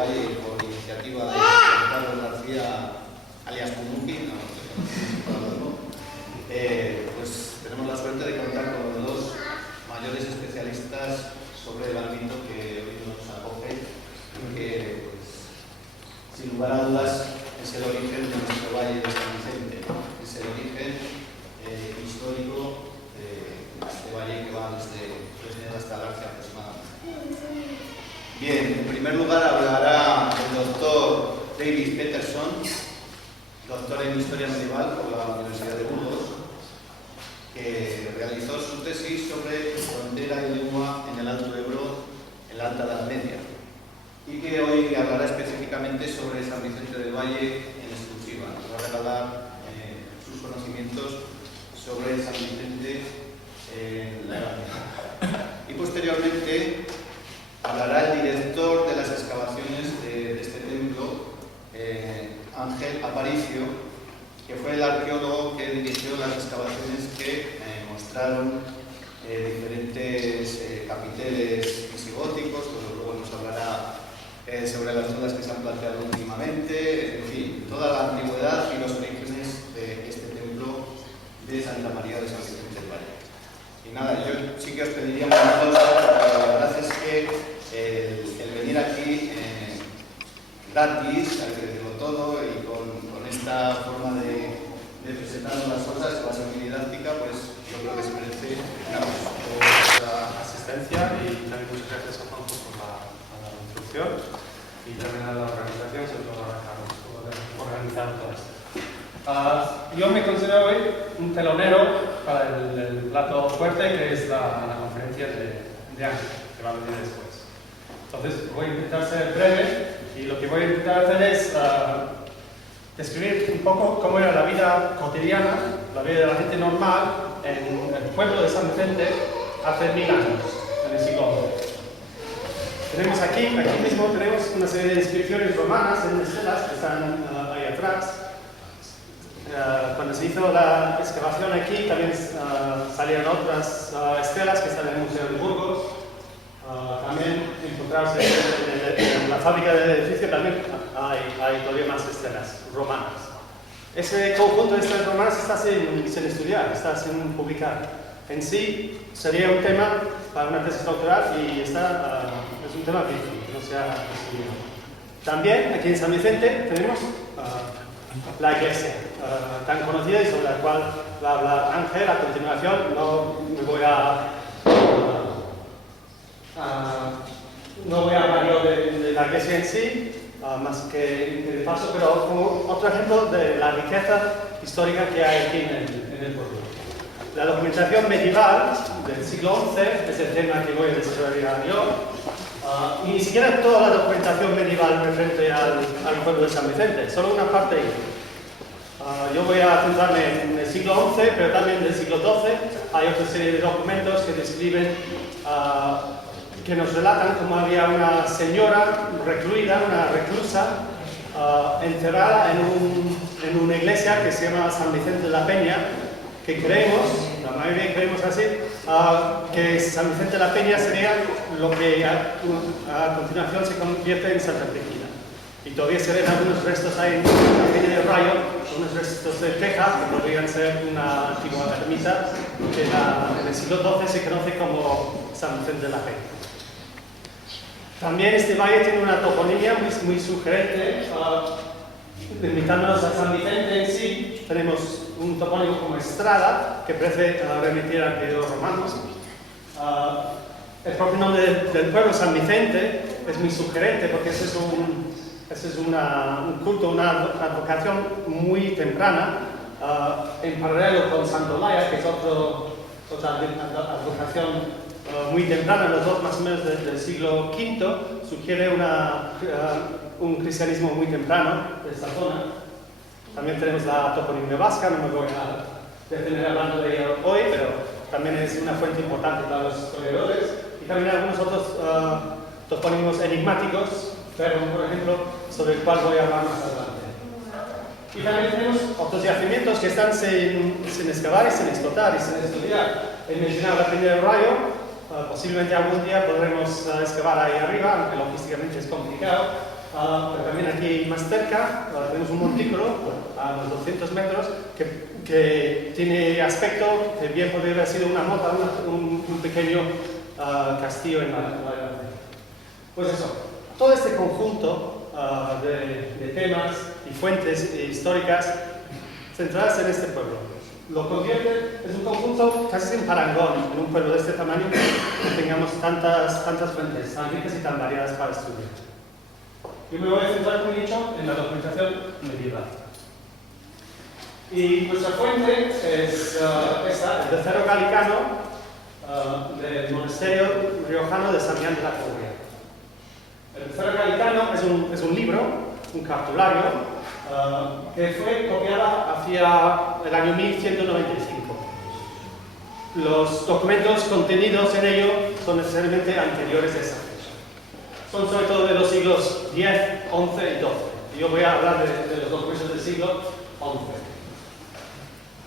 Valle por iniciativa de Carlos García, alias Kumuki, pues tenemos la suerte de contar con los dos mayores especialistas sobre el ámbito que hoy nos acoge y que, pues, sin lugar a dudas, es el origen de nuestro Valle de San Vicente, ¿no? Es el origen histórico de este valle que va desde Fresneda hasta Gracia aproximadamente. Bien, en primer lugar hablará el doctor David Peterson, doctor en Historia Medieval por la Universidad de Burgos, que realizó su tesis sobre frontera y lengua en el Alto Ebro en la Alta Edad Media, y que hoy hablará específicamente sobre San Vicente del Valle en exclusiva. Nos va a regalar sus conocimientos sobre San Vicente en la Edad Media. Y posteriormente hablará el director de las excavaciones de este templo, Ángel Aparicio, que fue el arqueólogo que dirigió las excavaciones que mostraron diferentes capiteles visigóticos, pero luego nos hablará sobre las dudas que se han planteado últimamente, en fin, toda la antigüedad y los orígenes de este templo de Santa María de San Vicente del Valle. Y nada, yo sí que os pediría un poquito, porque la verdad es que el venir aquí gratis, hay que decirlo todo, y con esta forma de presentar las cosas, que va a ser muy didáctica, pues yo creo que se merece la asistencia, y también muchas gracias a Juanjo por la introducción y también a la organización, sobre todo a Carlos, por organizar todo esto. Yo me considero hoy un telonero para el plato fuerte, que es la conferencia de Ángel, que va a venir después. Entonces voy a intentar ser breve, y lo que voy a intentar hacer es describir un poco cómo era la vida cotidiana, la vida de la gente normal en el pueblo de San Vicente hace 1000 años, en el siglo XI. Tenemos aquí mismo tenemos una serie de inscripciones romanas en estelas que están ahí atrás. Cuando se hizo la excavación aquí también salieron otras estelas que están en el Museo de Burgos. También encontrarse en la fábrica del edificio también hay todavía más estelas romanas. Ese conjunto de estelas romanas está sin estudiar, está sin publicar. En sí sería un tema para una tesis doctoral, y es un tema difícil, que no se ha estudiado. También aquí en San Vicente tenemos la iglesia tan conocida y sobre la cual va a hablar Ángel a continuación. No voy a hablar yo de la iglesia en sí, más que de paso, pero como otro ejemplo de la riqueza histórica que hay aquí en el pueblo. La documentación medieval del siglo XI es el tema que voy a desarrollar yo, y ni siquiera toda la documentación medieval referente al pueblo de San Vicente, solo una parte. Yo voy a centrarme en el siglo XI, pero también del siglo XII hay otra serie de documentos que describen, que nos relatan cómo había una señora recluida, una reclusa, encerrada en una iglesia que se llama San Vicente de la Peña, que creemos, la mayoría creemos así, que San Vicente de la Peña sería lo que a continuación se convierte en Santa Brígida. Y todavía se ven algunos restos ahí en la Peña del Rayo, unos restos de teja que podrían ser una antigua ermita que en el siglo XII se conoce como San Vicente de la Peña. También este valle tiene una toponimia muy sugerente. Limitándonos a San Vicente en sí, tenemos un topónimo como Estrada, que parece remitir a periodos romanos. El propio nombre del pueblo, San Vicente, es muy sugerente porque ese es un culto, una advocación muy temprana, en paralelo con Santolaya, que es otra advocación muy temprana, los dos más o menos del siglo V, sugiere un cristianismo muy temprano de esta zona. También tenemos la toponimia vasca, no me voy a detener hablando de ello hoy, pero también es una fuente importante para los historiadores. Y también algunos otros topónimos enigmáticos, pero, por ejemplo, sobre el cual voy a hablar más adelante. Y también tenemos otros yacimientos que están sin excavar y sin explotar y sin estudiar. He mencionado la Peña del Rayo. Posiblemente algún día podremos excavar ahí arriba, aunque logísticamente es complicado. pero también aquí más cerca tenemos un montículo a unos 200 metros que tiene aspecto que bien podría haber sido una mota, un pequeño castillo en la edad. Pues eso, todo este conjunto de temas y fuentes históricas centradas en este pueblo. Lo convierte, es un conjunto casi sin parangón en un pueblo de este tamaño que tengamos tantas fuentes tan ricas y tan variadas para estudiar. Yo me voy a centrar, como he dicho, en la documentación medieval. Y nuestra fuente es esta, el tercero galicano del monasterio riojano de San Millán de la Cogolla. El tercero galicano es un libro, un cartulario, que fue copiada hacia el año 1195. Los documentos contenidos en ello son necesariamente anteriores a esa fecha. Son sobre todo de los siglos X, XI y XII. Yo voy a hablar de los documentos del siglo XI.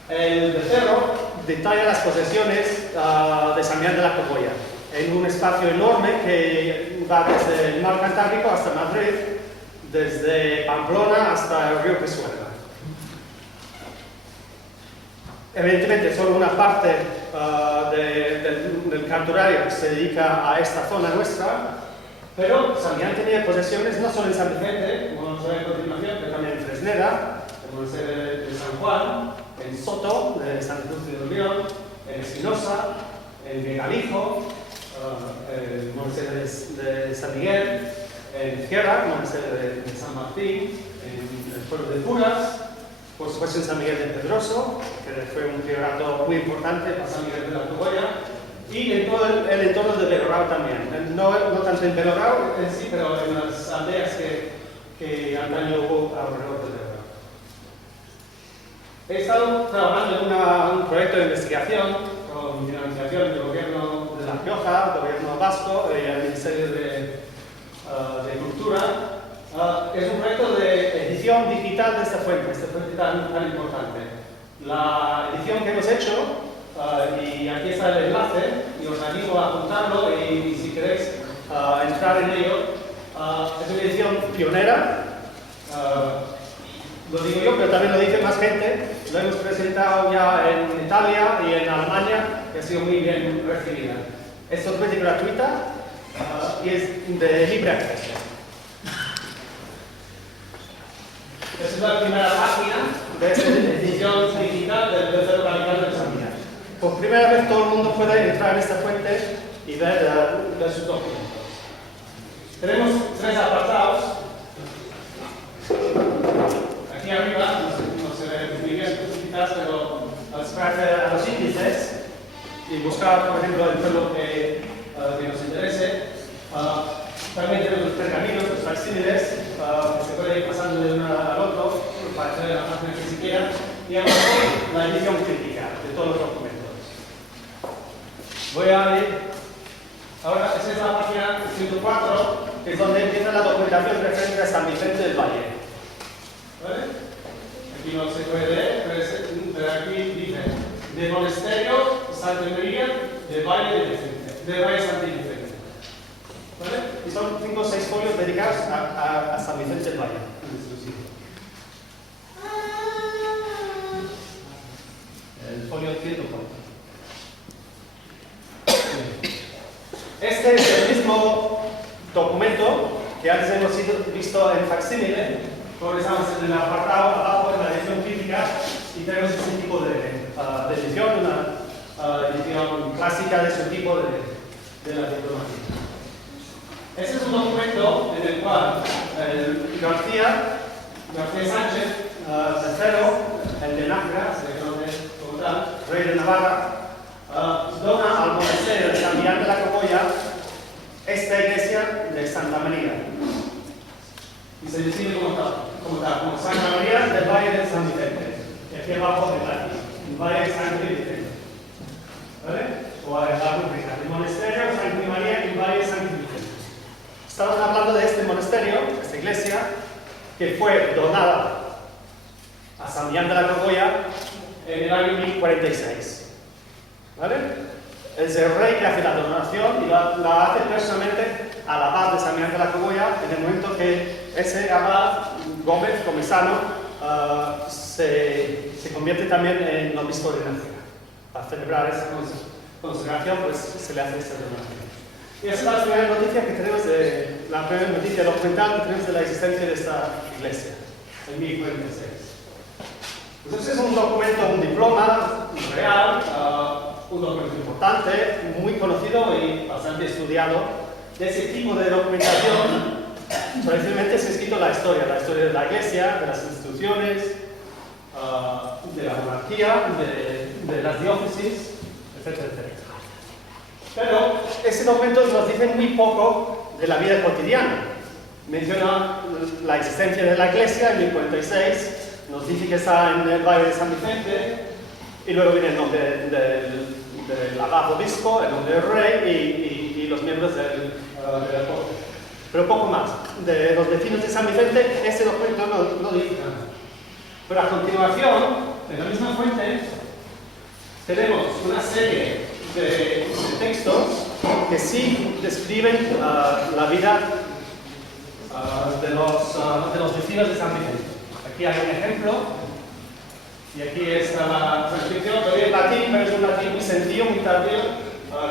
El becerro detalla las posesiones de San Millán de la Cogolla en un espacio enorme que va desde el mar Cantábrico hasta Madrid, desde Pamplona hasta el río Pisuerga. Evidentemente, solo una parte del cartulario se dedica a esta zona nuestra, pero San Millán tenía posesiones no solo en San Vicente, como vamos a ver a continuación, pero también en Fresneda, en el de San Juan, en Soto, de San Cruz de León, en Espinosa, en Vigalijo, el monasterio de San Miguel, en Sierra, el monasterio de San Martín, en el pueblo de Puras, por supuesto en San Miguel de Pedroso, que fue un priorato muy importante para San Miguel de la Cogolla, y en todo el entorno de Belorao también. No tanto en Belorao en sí, pero en las aldeas que antaño hubo alrededor de Belorao. He estado trabajando en un proyecto de investigación con financiación del gobierno de La Rioja, gobierno vasco y el Ministerio de Cultura. Es un proyecto de edición digital de esta fuente tan importante. La edición que hemos hecho, y aquí está el enlace, y os animo a apuntarlo y si queréis entrar en ello, es una edición pionera. Lo digo yo, pero también lo dice más gente. Lo hemos presentado ya en Italia y en Alemania y ha sido muy bien recibida. Es totalmente gratuita y es de libre acceso. Esta es la primera página de esta edición digital del tercero galicano de San Millán. Por primera vez todo el mundo puede entrar en esta fuente y ver sus documentos. Tenemos tres apartados. Aquí arriba, no se ve muy bien quizás, pero a los índices y buscar, por ejemplo, el pueblo que nos interese. También tenemos los pergaminos, los facsímiles, que se puede ir pasando de uno al otro para hacer la página que se quiera. Y abajo la edición crítica de todos los documentos. Voy a ir. Ahora, esa es la página 104, que es donde empieza la documentación referente a San Vicente del Valle. ¿Vale? Aquí no se puede leer, pero aquí dice de monasterio Santa María del Valle de Vicente, del Valle Santi Vicente. ¿Vale? Y son 5 o 6 folios dedicados a San Vicente del Valle. El folio 104. Este es el mismo documento que antes hemos visto en facsímile. Estamos en el apartado abajo de la edición crítica y tenemos este tipo de edición, una edición clásica de su tipo de la diplomacia. Este es un documento en el cual García Sánchez, tercero, el de Nájera, se conoce como tal, rey de Navarra, dona al monasterio de San Millán de la Cogolla esta iglesia de Santa María. Y se define como Santa María del Valle de San Vicente. Y aquí abajo de gratis, el Valle de San Vicente. ¿Vale? O a la rubrica, el monasterio de Santa María y el Valle de San Vicente. Estamos hablando de este monasterio, esta iglesia, que fue donada a San Millán de la Cogolla en el año 1046. ¿Vale? es el rey que hace la donación y la hace personalmente al abad de San Miguel de la Cogolla en el momento que ese abad, Gómez Comesano, se convierte también en obispo de Nájera. Para celebrar esa consagración, pues se le hace esta donación. Y esa es la primera noticia que tenemos la primera noticia documental que tenemos de la existencia de esta iglesia, en 1046. Pues ese es un documento, un diploma real, un documento importante, muy conocido y bastante estudiado. De ese tipo de documentación, tradicionalmente se ha escrito la historia de la iglesia, de las instituciones, de la monarquía, de las diócesis, etcétera, etcétera. Pero ese documento nos dice muy poco de la vida cotidiana. Menciona la existencia de la iglesia en 1046, nos dice que está en el Valle de San Vicente, y luego viene el nombre del abad obispo, el nombre del rey y los miembros de la corte. Pero poco más. De los vecinos de San Vicente, ese documento no dice nada. Pero a continuación, en la misma fuente, tenemos una serie de textos que sí describen la vida de los vecinos de San Vicente. Aquí hay un ejemplo, y aquí está la transcripción, todavía en latín, pero es un latín muy sencillo, muy tardío,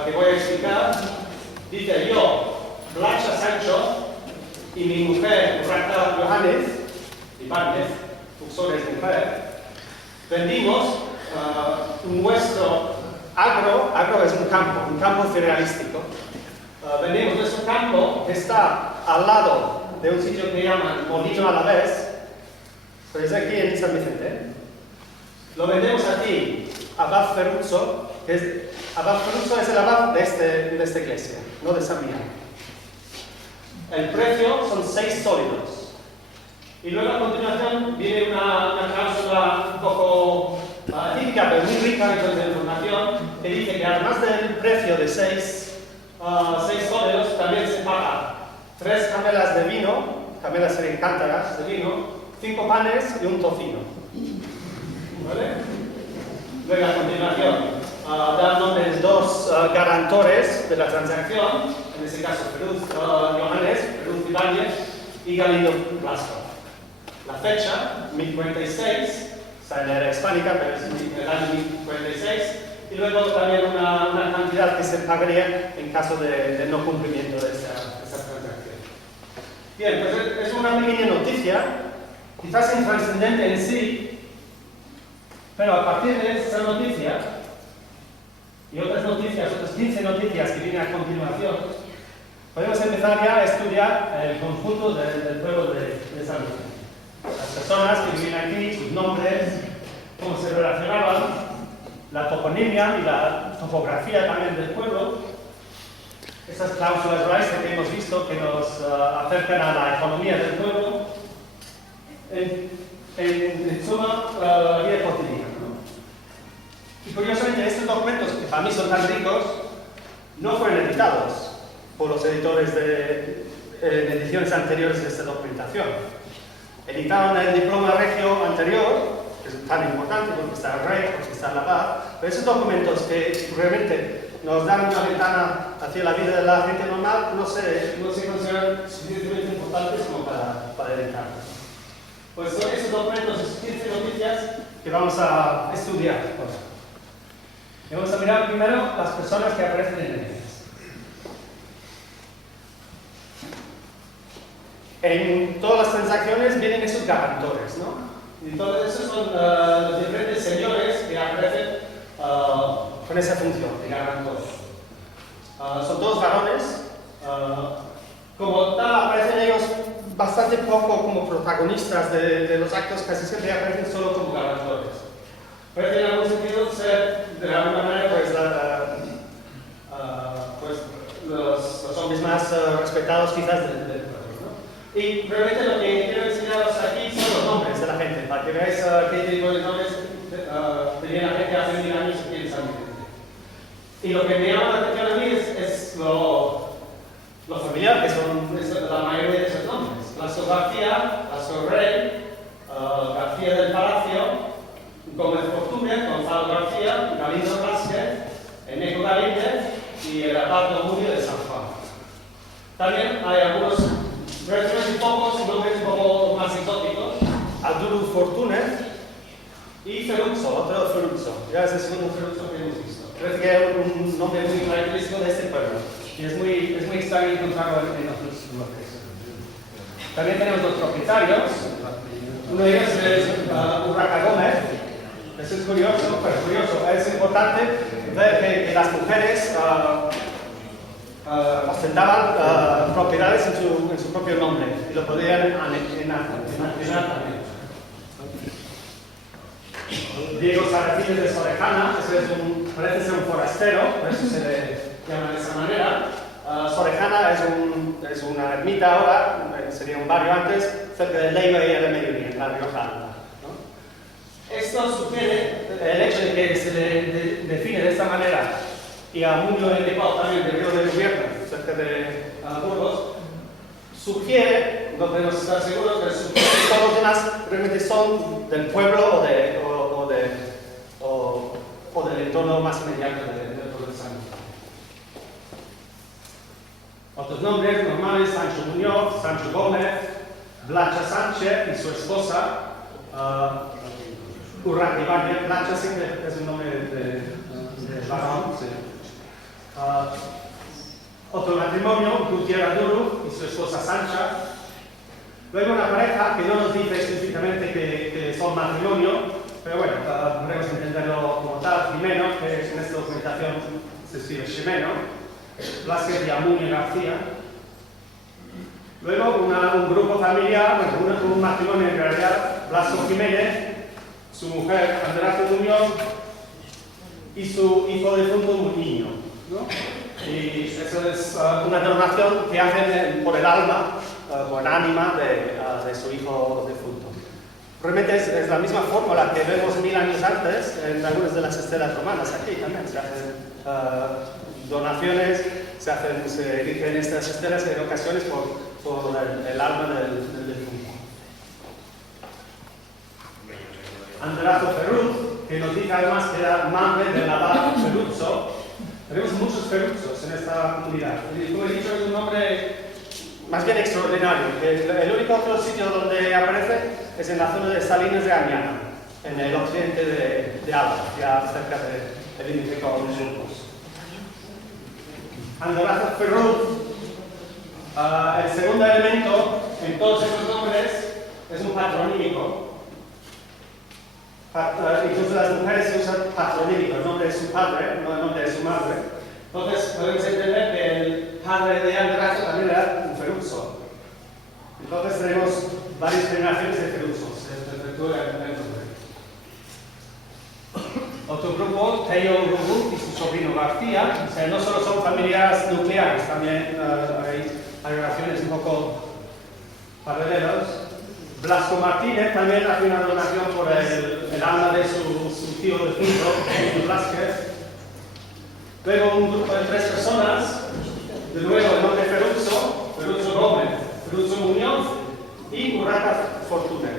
que voy a explicar. Dice: yo, Blancha Sancho, y mi mujer, Rata Johannes, Ibáñez, Fuxores mujer, vendimos nuestro agro es un campo cerealístico. Vendimos nuestro campo que está al lado de un sitio que llaman Molino Alavés, pues aquí en San Vicente. Lo vendemos a ti, Abad Ferruzzo, Abad Ferruzzo es el abad de esta iglesia, no de San Miguel. El precio son 6 sólidos. Y luego a continuación viene una cláusula un poco típica, pero muy rica en información, que dice que además del precio de 6 sólidos, también se paga 3 camelas de vino, camelas serían cántaras de vino, 5 panes y un tocino. ¿Vale? Luego a continuación dan nombres 2 garantores de la transacción, en este caso Johannes, Ferruz Ibáñez y Galindo Blasco. La fecha, 1046, está en la era hispánica, pero es el año 1046, y luego también una cantidad que se pagaría en caso de no cumplimiento de esta transacción. Bien, pues es una pequeña noticia, quizás intrascendente en sí, pero a partir de esta noticia y otras 15 noticias que vienen a continuación, podemos empezar ya a estudiar el conjunto del pueblo de San Vicente. Las personas que viven aquí, sus nombres, cómo se relacionaban, la toponimia y la topografía también del pueblo, esas cláusulas Rice que hemos visto que nos acercan a la economía del pueblo, en suma, la vida cotidiana. Y curiosamente, estos documentos, que para mí son tan ricos, no fueron editados por los editores de ediciones anteriores de esta documentación. Editaron el diploma regio anterior, que es tan importante porque está el rey, porque está el abad, pero esos documentos que realmente nos dan una ventana hacia la vida de la gente normal no se consideran suficientemente importantes como para editarlos. Pues son esos documentos, esas 15 noticias que vamos a estudiar. Y vamos a mirar primero las personas que aparecen en ellas. En todas las transacciones vienen esos garantores, ¿no? Y todos esos son los diferentes señores que aparecen con esa función de garantor. Son todos varones. Como tal, aparecen ellos bastante poco como protagonistas de los actos, casi siempre aparecen solo como garantores. Parece en algún sentido ser, de alguna manera, pues los hombres más respetados quizás del pueblo, ¿no? Y realmente lo que quiero enseñaros aquí son los nombres de la gente, para que veáis qué tipo de nombres tenía la gente hace 1000 años aquí en San Vicente. Y lo que me llama la atención a mí es lo familiar, que son la mayoría de esos nombres. Blasco García, Blasco Rey, García del Palacio, Gómez Fortuna, Gonzalo García, Galindo Vázquez, Eco Galíndez y el Aparto Munio de San Juan. También hay algunos relativamente pocos nombres un poco más exóticos: Alduru Fortune y Ferruccio, otro Ferruccio. Ya es el segundo Ferruccio que hemos visto. Parece que es un nombre muy característico de este pueblo y es muy extraño encontrarlo en otros lugares. También tenemos los propietarios. Uno de ellos es Urraca Gómez. Eso es curioso, pero curioso. Es importante ver que las mujeres ostentaban propiedades en su propio nombre y lo podían anexionar también. Diego Sarracines de Sorejana, parece ser un forastero, por eso se le llama de esa manera. Sorejana es una ermita ahora, sería un barrio antes, cerca de Leiva y el Mediodía, en la Rioja Alta, ¿no? Esto sugiere el hecho de que se le define de esta manera, y a Munio de Nepal también, del río de Gobierno, cerca de Burgos, sugiere, no podemos estar seguros, pero sugiere que todos los demás realmente son del pueblo o del entorno más inmediato del pueblo de San Luis. Otros nombres normales: Sancho Muñoz, Sancho Gómez, Blancha Sánchez y su esposa, Urraca Ibáñez. Blancha siempre es un nombre de varón. Sí. Otro matrimonio: Gutiérrez Duru y su esposa Sancha. Luego una pareja que no nos dice explícitamente que son matrimonio, pero bueno, podemos entenderlo como tal. Jimeno, que en esta documentación se escribe Ximeno, Blasquez y Amuño García. Luego un grupo familiar, un matrimonio en realidad: Blasco Jiménez, su mujer Anderazo Muñoz y su hijo difunto Muñiño, ¿no? Y eso es una denominación que hacen por el alma, por el ánima de su hijo difunto. Realmente es la misma fórmula que vemos 1000 años antes en algunas de las estelas romanas. Aquí también se hacen donaciones, se eligen estas estelas en ocasiones por el alma del difunto. Anderazo Ferruz, que nos dice además que era madre del abad Ferruzzo. Tenemos muchos Ferruzzos en esta comunidad. Y como he dicho, es un nombre más bien extraordinario. El único otro sitio donde aparece es en la zona de Salinas de Añana, en el occidente de Álava, ya cerca del límite con Burgos. Anderazo Ferruz. El segundo elemento en todos estos nombres es un patronímico. Incluso las mujeres se usan patronímico, el nombre de su padre, no el nombre de su madre. Entonces podemos entender que el padre de Anderazo también era un Ferruzzo. Entonces tenemos varias generaciones de Ferruzzos, el nombre. Otro grupo, Teo Rubut y su sobrino García. O sea, no solo son familias nucleares, también hay relaciones un poco paralelas. Blasco Martínez también hace una donación por el alma de su tío difunto, Blasquez. Luego un grupo de 3 personas, de nuevo el nombre Ferruzzo, Ferruzzo Gómez, Ferruzzo Muñoz y Urraca Fortune.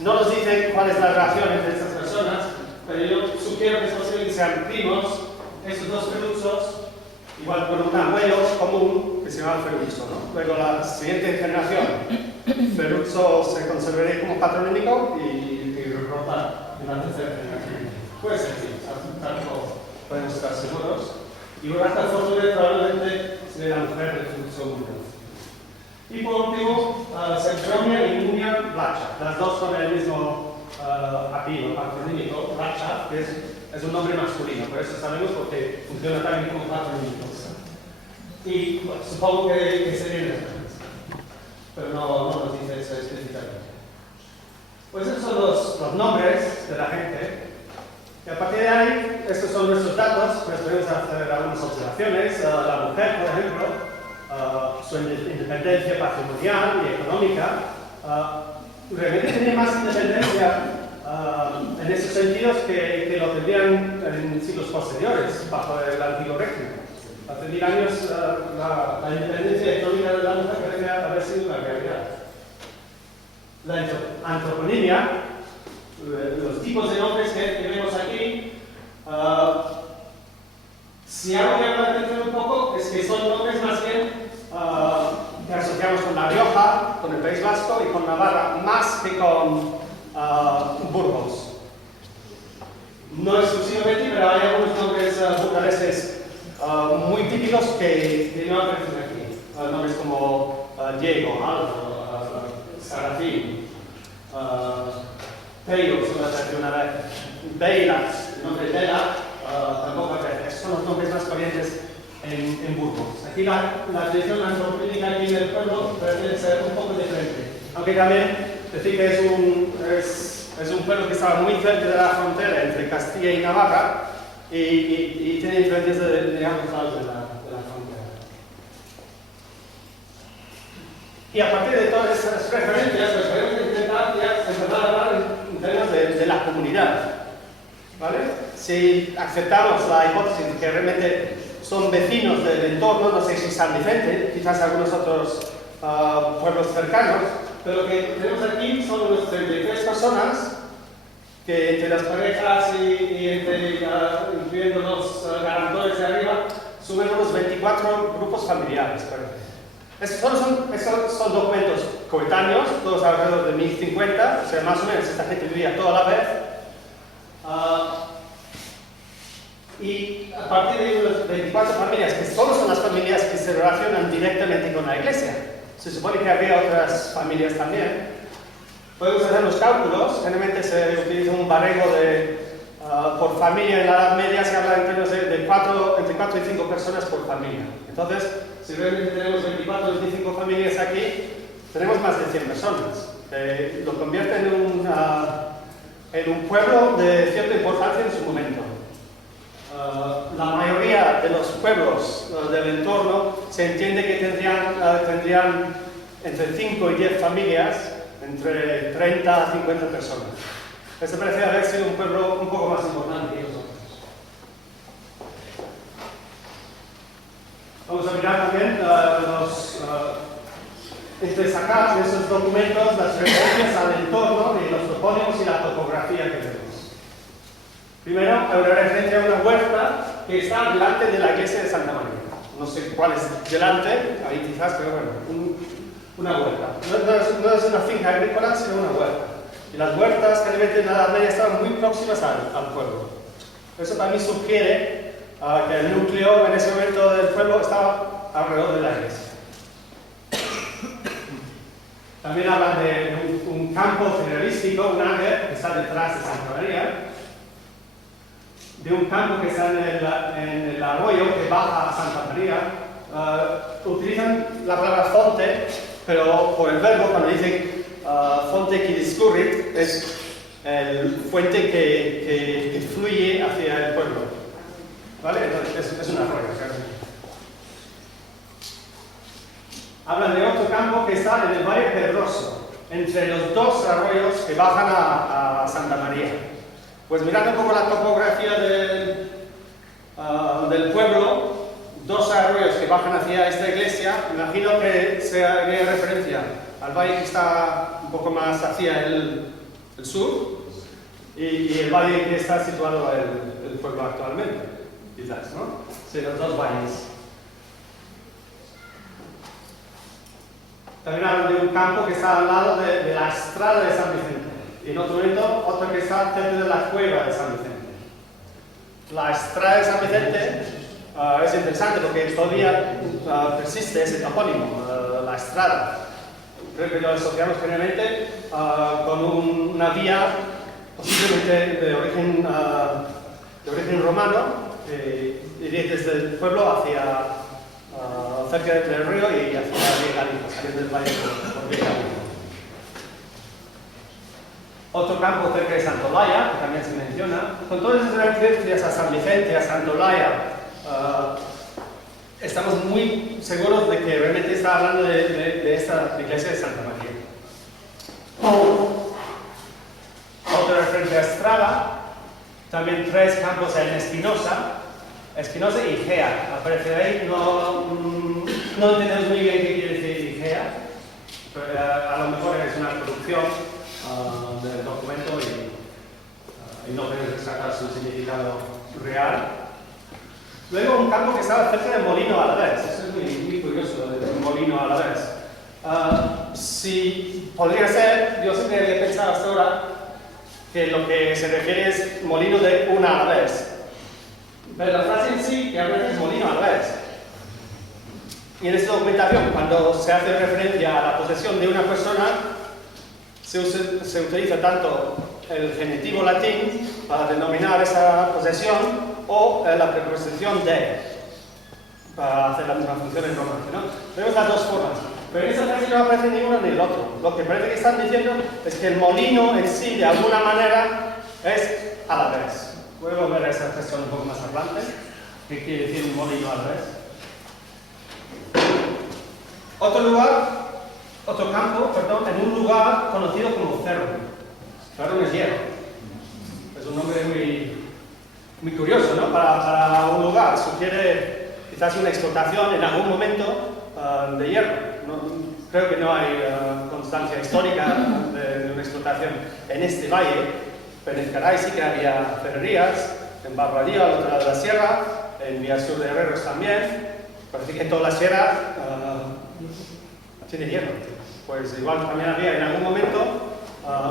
No nos dicen cuál es la relación entre estas personas, pero yo sugiero que es posible que sean primos, estos dos Ferruzzos, igual con un abuelo común que se llama Ferruzzo, ¿no? Luego la siguiente generación, Ferruzzo se conservaría como patronímico y rebrota en la tercera generación. Puede ser, sí, tanto podemos estar seguros. Y Urraca Fortune probablemente sería la mujer de Ferruzzo Muñoz. Y por último, Sempronia y Muña Blacha. Las dos son el mismo apellido patronímico, Blacha, que es un nombre masculino, por eso sabemos porque funciona también como patronímico. Y bueno, supongo que serían las pero no nos dice eso específicamente. Pues esos son los nombres de la gente. Y a partir de ahí, estos son nuestros datos, pues podemos hacer algunas observaciones. La mujer, por ejemplo, su independencia patrimonial y económica, realmente tenía más independencia en esos sentidos que lo tendrían en siglos posteriores, bajo el antiguo régimen. Hace 1000 años la independencia económica de la mujer parecía haber sido una realidad. La antroponimia, los tipos de nombres que vemos aquí, Si algo me llama la atención un poco es que son nombres más bien que asociamos con La Rioja, con el País Vasco y con Navarra, más que con Burgos. No exclusivamente, pero hay algunos nombres burgaleses muy típicos que no aparecen aquí. Nombres como Diego, Aldo, Sarafín, Peiro, se lo hace una vez, Beila, el nombre de Bela, tampoco aparece. Esos son los nombres más corrientes en Burgos. Aquí la tradición antropológica aquí en el pueblo parece ser un poco diferente. Aunque también decir que es un pueblo que estaba muy cerca de la frontera entre Castilla y Navarra y tiene influencias de ambos lados de la frontera. Y a partir de todas esas referencias, pues podemos intentar ya empezar a hablar en términos de la comunidad. ¿Vale? Si aceptamos la hipótesis de que realmente son vecinos del entorno, no sé si San Vicente, quizás algunos otros pueblos cercanos, pero lo que tenemos aquí son unos 33 personas que entre las parejas y entre, incluyendo los garantores de arriba, suben unos 24 grupos familiares. Esos son documentos coetáneos, todos alrededor de 1050, o sea, más o menos esta gente vivía toda la vez. Y a partir de unas 24 familias, que solo son las familias que se relacionan directamente con la iglesia, se supone que había otras familias también, podemos hacer los cálculos. Generalmente se utiliza un baremo por familia. En la Edad Media se habla en términos de entre 4 y 5 personas por familia. Entonces, si realmente tenemos 24 o 25 familias aquí, tenemos más de 100 personas. Lo convierte en un pueblo de cierta importancia en su momento. La mayoría de los pueblos del entorno se entiende que tendrían entre 5 y 10 familias, entre 30 a 50 personas. Este parece haber sido un pueblo un poco más importante que los otros. Vamos a mirar también sacar de esos documentos las referencias al entorno y los topónimos y la topografía que tenemos. Primero, hay una referencia a una huerta que está delante de la iglesia de Santa María. No sé cuál es delante, ahí quizás, pero bueno, una huerta. No es una finca agrícola, sino una huerta. Y las huertas, generalmente en la Edad Media, estaban muy próximas al pueblo. Eso para mí sugiere que el núcleo en ese momento del pueblo estaba alrededor de la iglesia. También hablan de un campo generalístico, un ángel que está detrás de Santa María, de un campo que está en el arroyo que baja a Santa María. Utilizan la palabra fonte, pero por el verbo, cuando dicen fonte qui discurrit, es el fuente que fluye hacia el pueblo. ¿Vale? Entonces es un arroyo. Hablan de otro campo que está en el Valle Pedroso, entre los dos arroyos que bajan a Santa María. Pues mirando un poco la topografía del pueblo, dos arroyos que bajan hacia esta iglesia, imagino que se haría referencia al valle que está un poco más hacia el sur y el valle que está situado el pueblo actualmente, quizás, ¿no? Sí, los dos valles. También hablan de un campo que está al lado de la Estrada de San Vicente. Y en otro momento, otro que está cerca de la Cueva de San Vicente. La Estrada de San Vicente es interesante porque todavía persiste ese topónimo, la Estrada. Creo que lo asociamos generalmente con una vía posiblemente de origen romano, que iría desde el pueblo hacia cerca del río y hacia Galicia, saliendo del valle por Galicia. Otro campo cerca de Santolaya, que también se menciona. Con todas esas referencias a San Vicente, a Santolaya, estamos muy seguros de que realmente está hablando de esta iglesia de Santa María. Otra referencia a Estrada, también 3 campos en Espinosa y Igea. Aparece ahí, no entendemos muy bien qué quiere decir Igea, pero a lo mejor es una traducción del documento y no podemos sacar su significado real. Luego un campo que estaba cerca del molino Alavés. Eso es muy curioso, el molino Alavés. Si podría ser, yo siempre había pensado hasta ahora que lo que se refiere es molino de un Alavés. Pero la frase en sí que habla es molino Alavés. Y en esta documentación, cuando se hace referencia a la posesión de una persona, se utiliza tanto el genitivo latín para denominar esa posesión o la preposición de, para hacer la misma función en romance, ¿no? Tenemos las dos formas, pero en esta frase no aparece ni uno ni el otro. Lo que parece que están diciendo es que el molino en sí, de alguna manera, es Alavés. Voy a volver a esa expresión un poco más adelante. ¿Qué quiere decir un molino Alavés? Otro campo, en un lugar conocido como Ferrum. Ferrum es hierro. Es un nombre muy curioso, ¿no? Para un lugar. Sugiere quizás una explotación en algún momento de hierro. Creo que no hay constancia histórica de una explotación en este valle. Pero en Ezcaray sí que había ferrerías, en Barbadío, al otro lado de la sierra, en Villasur de Herreros también. Parece que toda la sierra tiene hierro. Pues igual también había en algún momento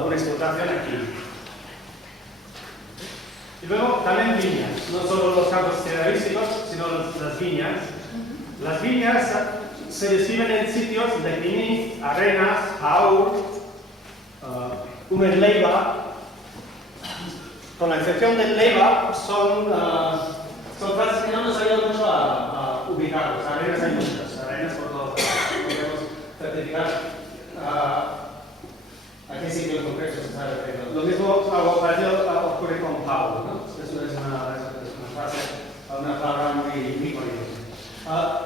una explotación aquí. Y luego también viñas, no solo los campos cerealísticos, sino las viñas. Las viñas se describen en sitios de Piniz, Arenas, Jaur, Leiva. Con la excepción del Leiva, son frases que no nos ayudan mucho a ubicarlos. Arenas hay muchas, Arenas por todos podemos certificar a qué sitio en concreto se está refiriendo. Lo mismo, algo parecido ocurre con Pau, ¿no? Eso es una frase, una palabra muy bonita.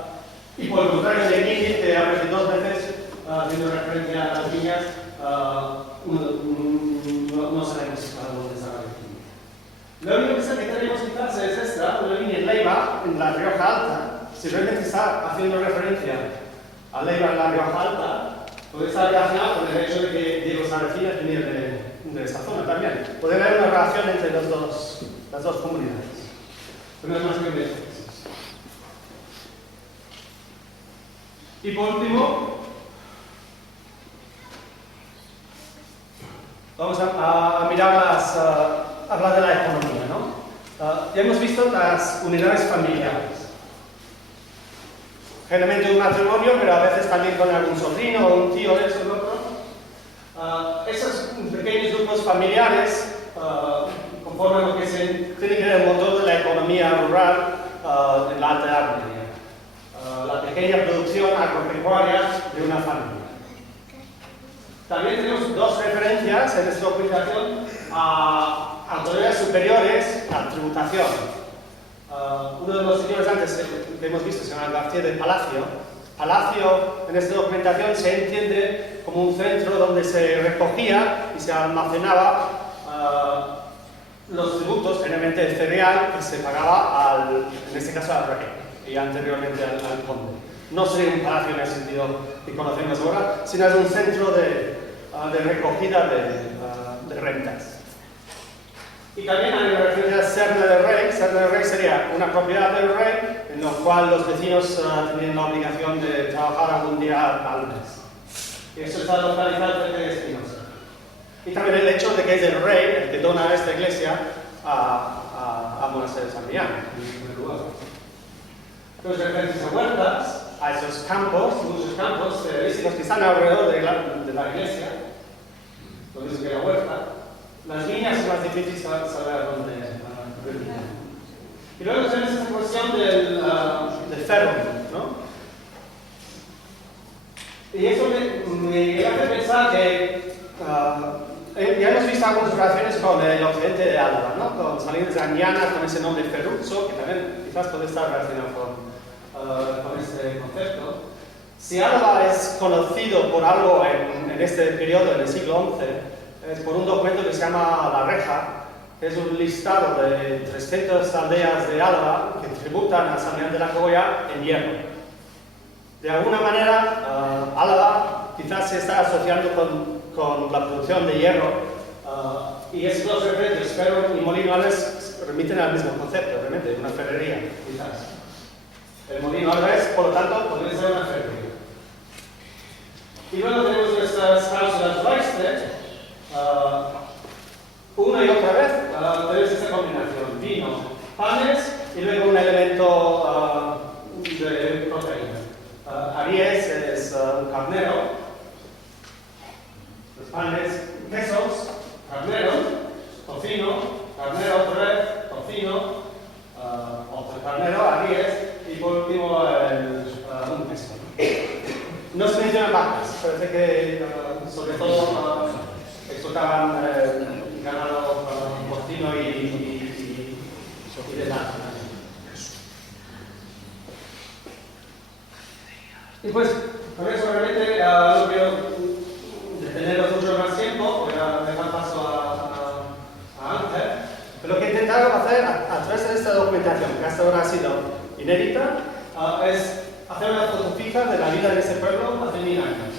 Y por el contrario de aquí, que aparece dos veces haciendo referencia a las viñas, no sabemos para dónde está la viña. La única cosa que tenemos quizás es esta, una línea en Leiva, en la Rioja Alta. Si realmente está haciendo referencia a Leiva en la Rioja Alta, puede estar relacionado con el hecho de que Diego Sarracina venía de esta zona también. Puede haber una relación entre las dos comunidades. Pero no es más que un hecho. Y por último, vamos a mirar hablar de la economía, ¿no? Ya hemos visto las unidades familiares. Generalmente un matrimonio, pero a veces también con algún sobrino o un tío, eso o lo otro. Esos pequeños grupos familiares conforman lo que se tiene que ver el motor de la economía rural en la Alta Edad Media. La pequeña producción agropecuaria de una familia. También tenemos dos referencias en esta documentación a autoridades superiores a tributación. Uno de los señores antes que hemos visto se llama García de Palacio. Palacio en esta documentación se entiende como un centro donde se recogía y se almacenaba los tributos, generalmente el cereal, que se pagaba en este caso al rey y anteriormente al conde. No sería un palacio en el sentido que conocemos ahora, sino es un centro de recogida de rentas. Y también hay una referencia a Serna del Rey. Serna del Rey sería una propiedad del rey en la cual los vecinos tenían la obligación de trabajar algún día al mes. Y eso está localizado cerca de Espinosa. Y también el hecho de que es el rey el que dona esta iglesia a Monasterio de San Millán, en primer lugar. Entonces, referencias a huertas, a esos campos, muchos campos cerealísticos que están alrededor de la iglesia, donde se ve la huerta. Las viñas es más difícil saber dónde venir. Y luego tenemos esta cuestión del ferro, ¿no? Y eso me hace pensar que ya hemos visto algunas relaciones con el occidente de Álava, ¿no? Con Salinas de Añana, con ese nombre Ferruzzo, que también quizás puede estar relacionado con este concepto. Si Álava es conocido por algo en este periodo, en el siglo XI, es por un documento que se llama La Reja, que es un listado de 300 aldeas de Álava que tributan a San Millán de la Cogolla en hierro. De alguna manera, Álava quizás se está asociando con la producción de hierro Y esos dos referentes, ferro y molino Álvarez, remiten al mismo concepto, realmente, una ferrería, quizás. El molino Álvarez, por lo tanto, podría ser una ferrería. Y luego tenemos nuestras cláusulas Reichstag. Una y otra vez tenemos esta combinación: vino, panes y luego un elemento de proteína. Aries es un carnero, los panes, quesos, carnero, tocino, carnero otra vez, tocino, otro carnero, aries y por último un queso. No se mencionan vacas, parece que sobre todo explotaban ganado porcino y de vaca. Y pues, con eso realmente no quiero deteneros mucho más tiempo, voy a dejar paso a Ángel. Pero lo que he intentado hacer a través de esta documentación, que hasta ahora ha sido inédita, es hacer una foto fija de la vida de ese pueblo hace 1000 años.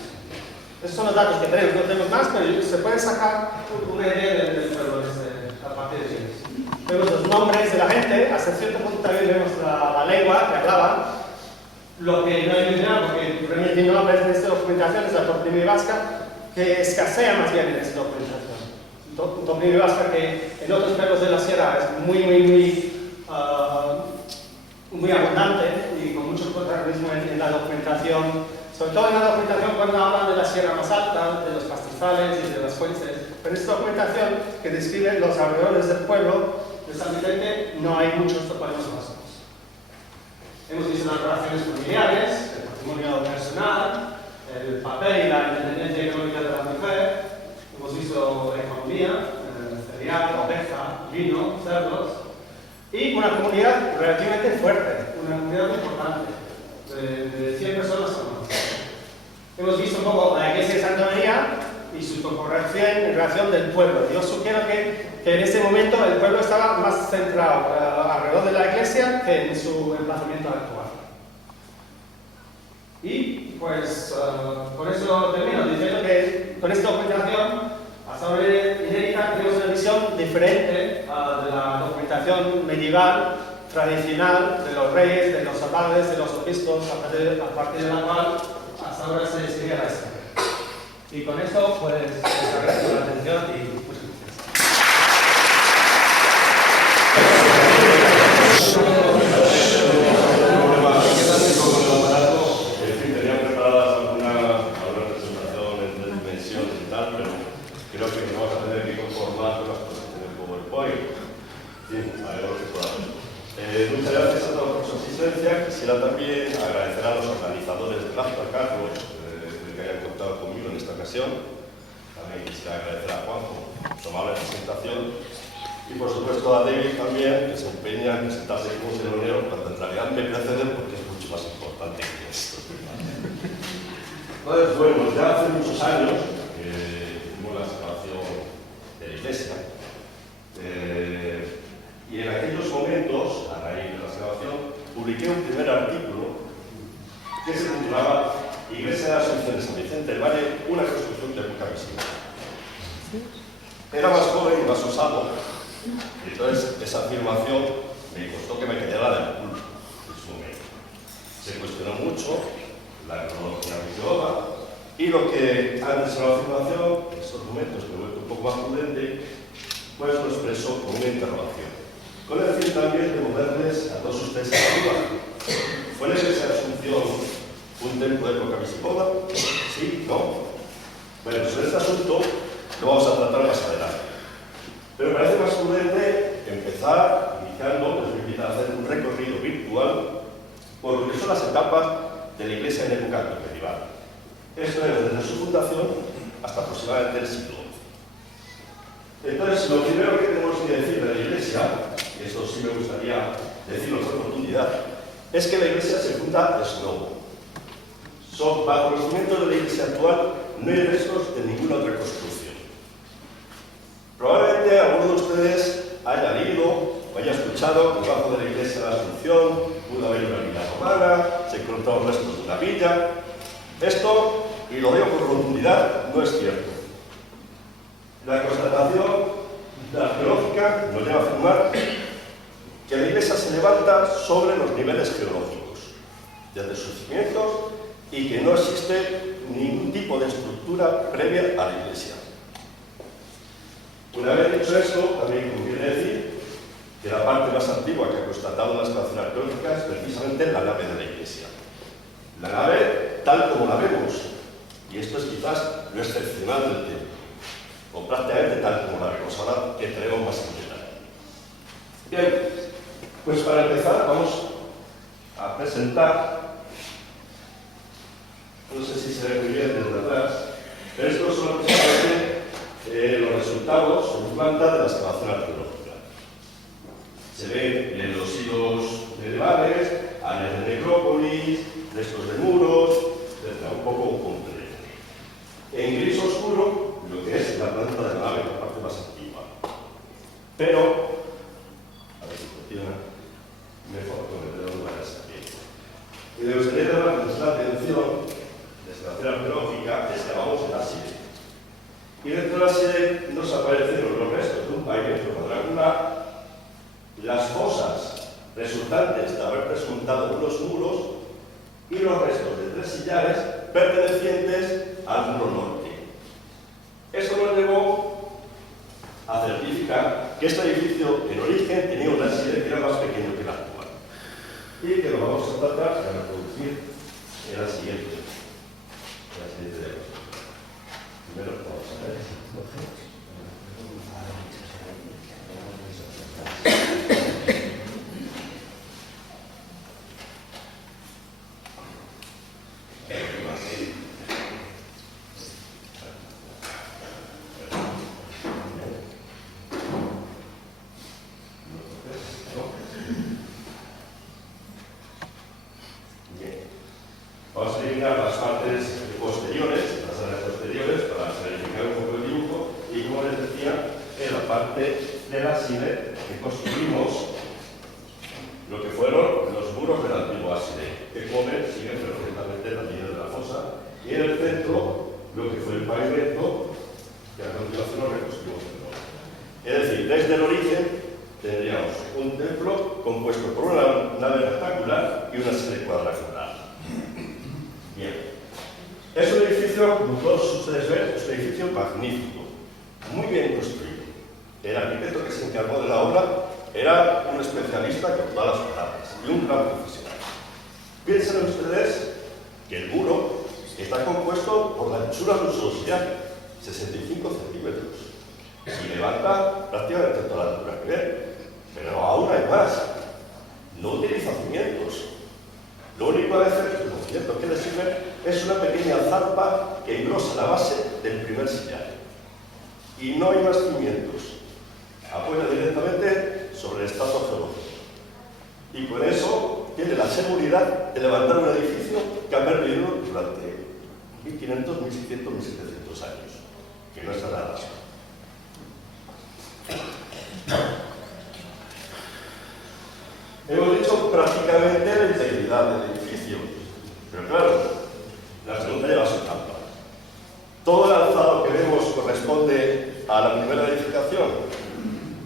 Esos son los datos que tenemos, no tenemos más, pero se puede sacar una idea del pueblo a partir de ellos. Vemos los nombres de la gente, hasta cierto punto también vemos la lengua que hablaban. Lo que no he mencionado, porque realmente no aparece en esta documentación, es la toponimia vasca, que escasea más bien en esta documentación. Toponimia vasca que en otros pueblos de la sierra es muy abundante y con mucho protagonismo en la documentación, sobre todo en la documentación cuando hablan de la sierra más alta, de los pastizales y de las fuentes. Pero en esta documentación que describe los alrededores del pueblo de San Vicente no hay muchos topónimos vascos. Hemos visto las relaciones familiares, el patrimonio personal, el papel y la independencia económica de la mujer. Hemos visto economía, cereal, oveja, vino, cerdos. Y una comunidad relativamente fuerte, una comunidad muy importante, de 100 personas o más. Hemos visto un poco la iglesia de Santa María y su topografía en relación del pueblo. Yo sugiero que en ese momento el pueblo estaba más centrado alrededor de la iglesia que en su emplazamiento actual. Y pues con eso termino diciendo que con esta documentación hasta ahora inédita tenemos una visión diferente de la documentación medieval tradicional de los reyes, de los abades, de los obispos, a partir de la cual hasta ahora se escribía la historia. Y con esto pues les agradezco la atención y muchas Tenía preparadas alguna presentación en 3 dimensiones y tal, pero creo que nos vamos a tener que conformar con las cosas en el PowerPoint. A ver lo que pueda hacer. Muchas gracias a todos por su asistencia. Quisiera también agradecer a los organizadores del acto, a Carlos, que hayan contado conmigo en esta ocasión. También quisiera agradecer a Juanjo por su amable presentación. Y por supuesto a David también, que se empeña en presentarse como telonero, cuando en realidad me precede porque es mucho más importante que esto. Entonces, bueno, ya hace muchos años que hicimos la excavación de la iglesia. Y en aquellos momentos, a raíz de la excavación, publiqué un primer artículo que se titulaba Iglesia de la Asunción de San Vicente del Valle, una construcción de época visible. Era más joven y más osado, y entonces esa afirmación me costó que me cayera del culo en su momento. Se cuestionó mucho la cronología visigoda y lo que antes era la afirmación, en estos momentos me he vuelto un poco más prudente, pues lo expreso con una interrogación. Con el fin también de moverles a todos ustedes a la duda. ¿Fue la Iglesia de Asunción un templo de época visigoda? ¿Sí? ¿No? Bueno, sobre este asunto lo vamos a tratar más adelante. Pero me parece más prudente iniciando, les voy a invitar a hacer un recorrido virtual por lo que son las etapas de la Iglesia en época medieval. Esto es desde su fundación hasta aproximadamente el siglo XI. Entonces, lo primero que tenemos que decir de la Iglesia, y eso sí me gustaría decirlo con profundidad, es que la Iglesia se funda ex novo. Bajo los cimientos de la Iglesia actual no hay restos de ninguna otra construcción. Probablemente alguno de ustedes haya leído o haya escuchado que debajo de la Iglesia de la Asunción pudo haber una villa romana, se encontraron restos de una villa. Esto, y lo digo con rotundidad, no es cierto. La constatación arqueológica nos lleva a afirmar que la iglesia se levanta sobre los niveles geológicos desde sus cimientos y que no existe ningún tipo de estructura previa a la iglesia. Una vez dicho esto, también conviene decir que la parte más antigua que ha constatado la excavación arqueológica es precisamente la nave de la iglesia. La nave tal como la vemos, y esto es quizás lo excepcional del templo, o prácticamente tal como la vemos. Ahora que tenemos más en detalle. Bien, pues para empezar vamos a presentar, no sé si se ve muy bien desde atrás, pero estos son precisamente los resultados en planta de la excavación arqueológica. Se ven los hilos medievales, áreas de necrópolis, restos de muros, etc. Un poco complejo. En gris oscuro, lo que es la planta de la nave, la parte más antigua. Pero, a ver si funciona, mejor con el dedo para aquí. Y me gustaría llamar nuestra atención de la excavación arqueológica es que vamos en la sede. Y dentro de la sede nos aparecen los restos de un pavimento cuadrangular, las fosas resultantes de haber presuntado unos muros y los restos de 3 sillares pertenecientes al muro norte. Eso nos llevó a certificar que este edificio en origen tenía una sede que era más pequeño que la actual y que lo vamos a tratar de reproducir en la siguiente diapositiva. Primero vamos a ver. Vamos a eliminar las partes posteriores, las áreas posteriores, para verificar un poco el dibujo. Y como les decía, en la parte de la side que construimos lo que fueron los muros de la antigua side, que como ven siguen perfectamente la línea de la fosa. Y en el centro, lo que fue el pavimento, que a continuación lo reconstruimos de nuevo. Es decir, desde el origen tendríamos un templo compuesto por una nave rectangular y una sede cuadrangular. Bien. Es un edificio, como todos ustedes ven, es un edificio magnífico, muy bien construido. El arquitecto que se encargó de la obra era un especialista con todas las palabras y un gran profesional. Piensen ustedes que el muro está compuesto por la anchura de un solo sillar, 65 centímetros, y levanta prácticamente toda la altura que ven. Pero aún hay más. No utiliza cimientos. Lo único a veces que los cimientos que le sirven es una pequeña zarpa que engrosa la base del primer sillar. Y no hay más cimientos. Apoya directamente sobre el estrato geológico. Y con eso tiene la seguridad de levantar un edificio que ha perdido durante 1500, 1600, 1700 años. Que no está nada. Hemos dicho prácticamente la integridad del edificio, pero claro, la pregunta lleva su trampa. ¿Todo el alzado que vemos corresponde a la primera edificación?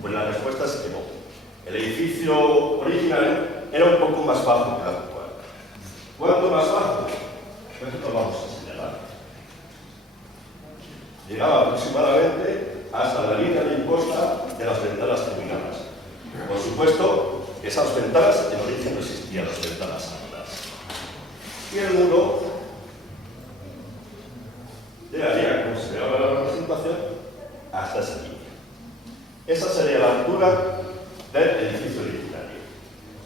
Pues la respuesta es que no. El edificio original era un poco más bajo que el actual. ¿Cuánto más bajo? Pues esto lo vamos a señalar. Llegaba aproximadamente hasta la línea de imposta de las ventanas terminadas. Por supuesto, esas ventanas en origen no existían, las ventanas altas. Y el muro llegaría, como se ve ahora en la representación, hasta esa línea. Esa sería la altura del edificio originario.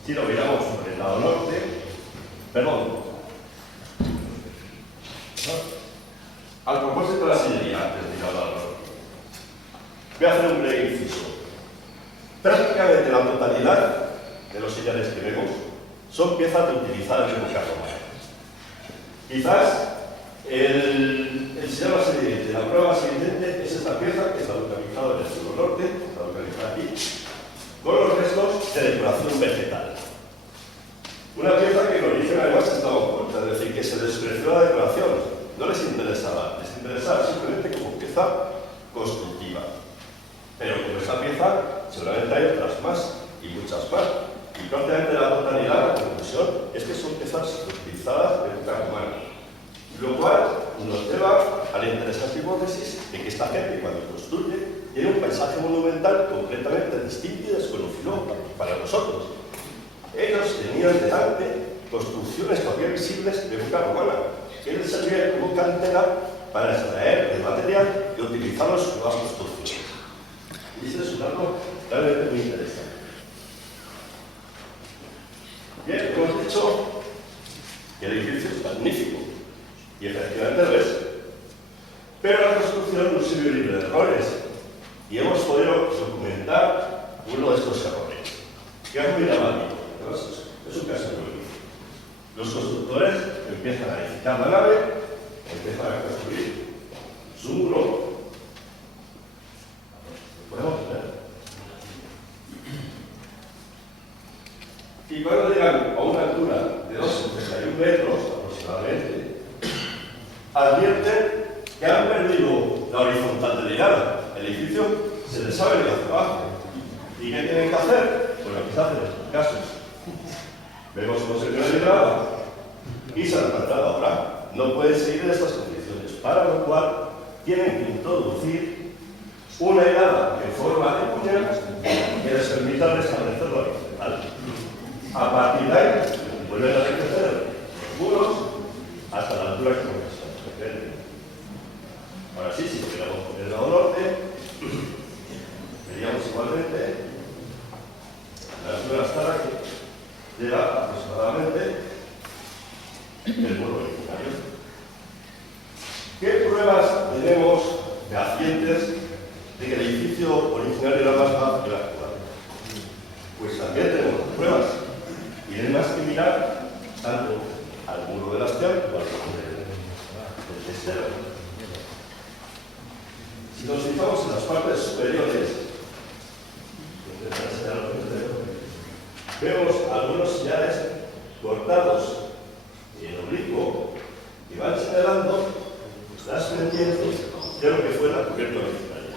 Si lo miramos por el lado norte, al propósito de la sillería, antes de ir al lado norte, voy a hacer un breve inciso. Prácticamente la totalidad de los sillares que vemos son piezas reutilizadas en época romana. Quizás el sillar más evidente, la prueba más evidente es esta pieza que está localizada en el suelo norte, está localizada aquí, con los restos de decoración vegetal. Una pieza que en origen además estaba oculta, es decir, que se despreció la decoración, no les interesaba, les interesaba simplemente como pieza constructiva. seguramente hay otras más y muchas más. Y prácticamente la totalidad, la conclusión, es que son piezas utilizadas de época romana. Lo cual nos lleva a la interesante hipótesis de que esta gente, cuando construye, tiene un paisaje monumental completamente distinto y desconocido para nosotros. Ellos tenían delante construcciones todavía visibles de época romana, que les servían como cantera para extraer el material y utilizarlo en sus nuevas construcciones. Y ese es un dato realmente muy interesante. Bien, hemos dicho que el edificio es magnífico, y efectivamente lo es. Pero la construcción no se vio libre de errores, y hemos podido documentar uno de estos errores, que es muy dramático. Es un caso muy bonito. Los constructores empiezan a edificar la nave, empiezan a construir su muro. ¿Lo podemos ver? Y cuando llegan a una altura de 2,61 metros aproximadamente, advierten que han perdido la horizontal de llegada. El edificio se les ha venido hacia abajo. ¿Y qué tienen que hacer? Pues lo que se hace en estos casos. Vemos cómo se queda llegada y se han plantado ahora. No pueden seguir en estas condiciones, para lo cual tienen que introducir una hilada en forma de cuña que les permita restablecer la horizontal. A partir de ahí, vuelven a crecer los muros hasta la altura que corresponde. Ahora sí, si lo miramos por el lado norte, veríamos igualmente la altura hasta aquí, llega aproximadamente el muro originario. ¿Qué pruebas tenemos fehacientes de que el edificio originario era más bajo que el actual? Pues también tenemos pruebas. Y no hay más que mirar tanto al muro de las tierras como al muro del testero. Si nos fijamos en las partes superiores, vemos algunos señales cortados en oblicuo que van señalando las pendientes de lo que fue la cubierta originaria.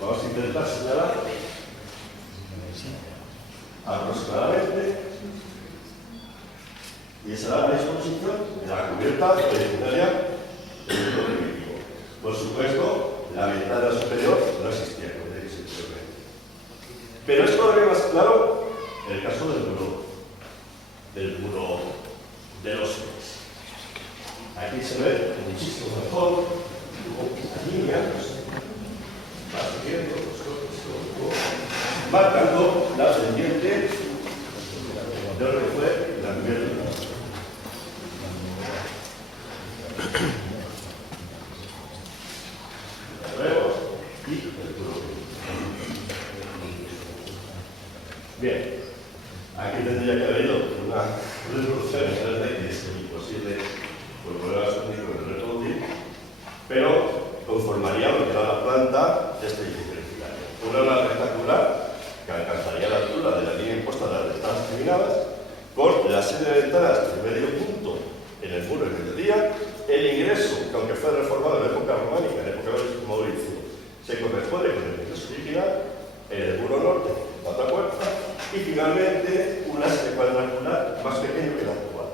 Vamos a intentar señalar aproximadamente, y esa era la disposición de la cubierta originaria del muro primitivo. Por supuesto, la ventana superior no existía, como dije anteriormente. Pero es todavía más claro en el caso del muro de los pies. Aquí se ve muchísimo mejor la línea, va siguiendo marcando la pendiente de lo que fue la cubierta. Bien, aquí tendría que haber ido una reproducción en 3D que es imposible por problemas técnicos de reproducir, pero conformaría lo que era la planta de este edificio originario. Una ala rectangular que alcanzaría la altura de la línea impuesta de las ventanas terminadas, con la serie de ventanas de medio punto en el muro de mediodía, el ingreso, que aunque fue reformado en la época románica, en la época de Mauricio, se corresponde con el ingreso original, en el muro norte, la otra puerta, y finalmente un ábside cuadrangular más pequeño que el actual.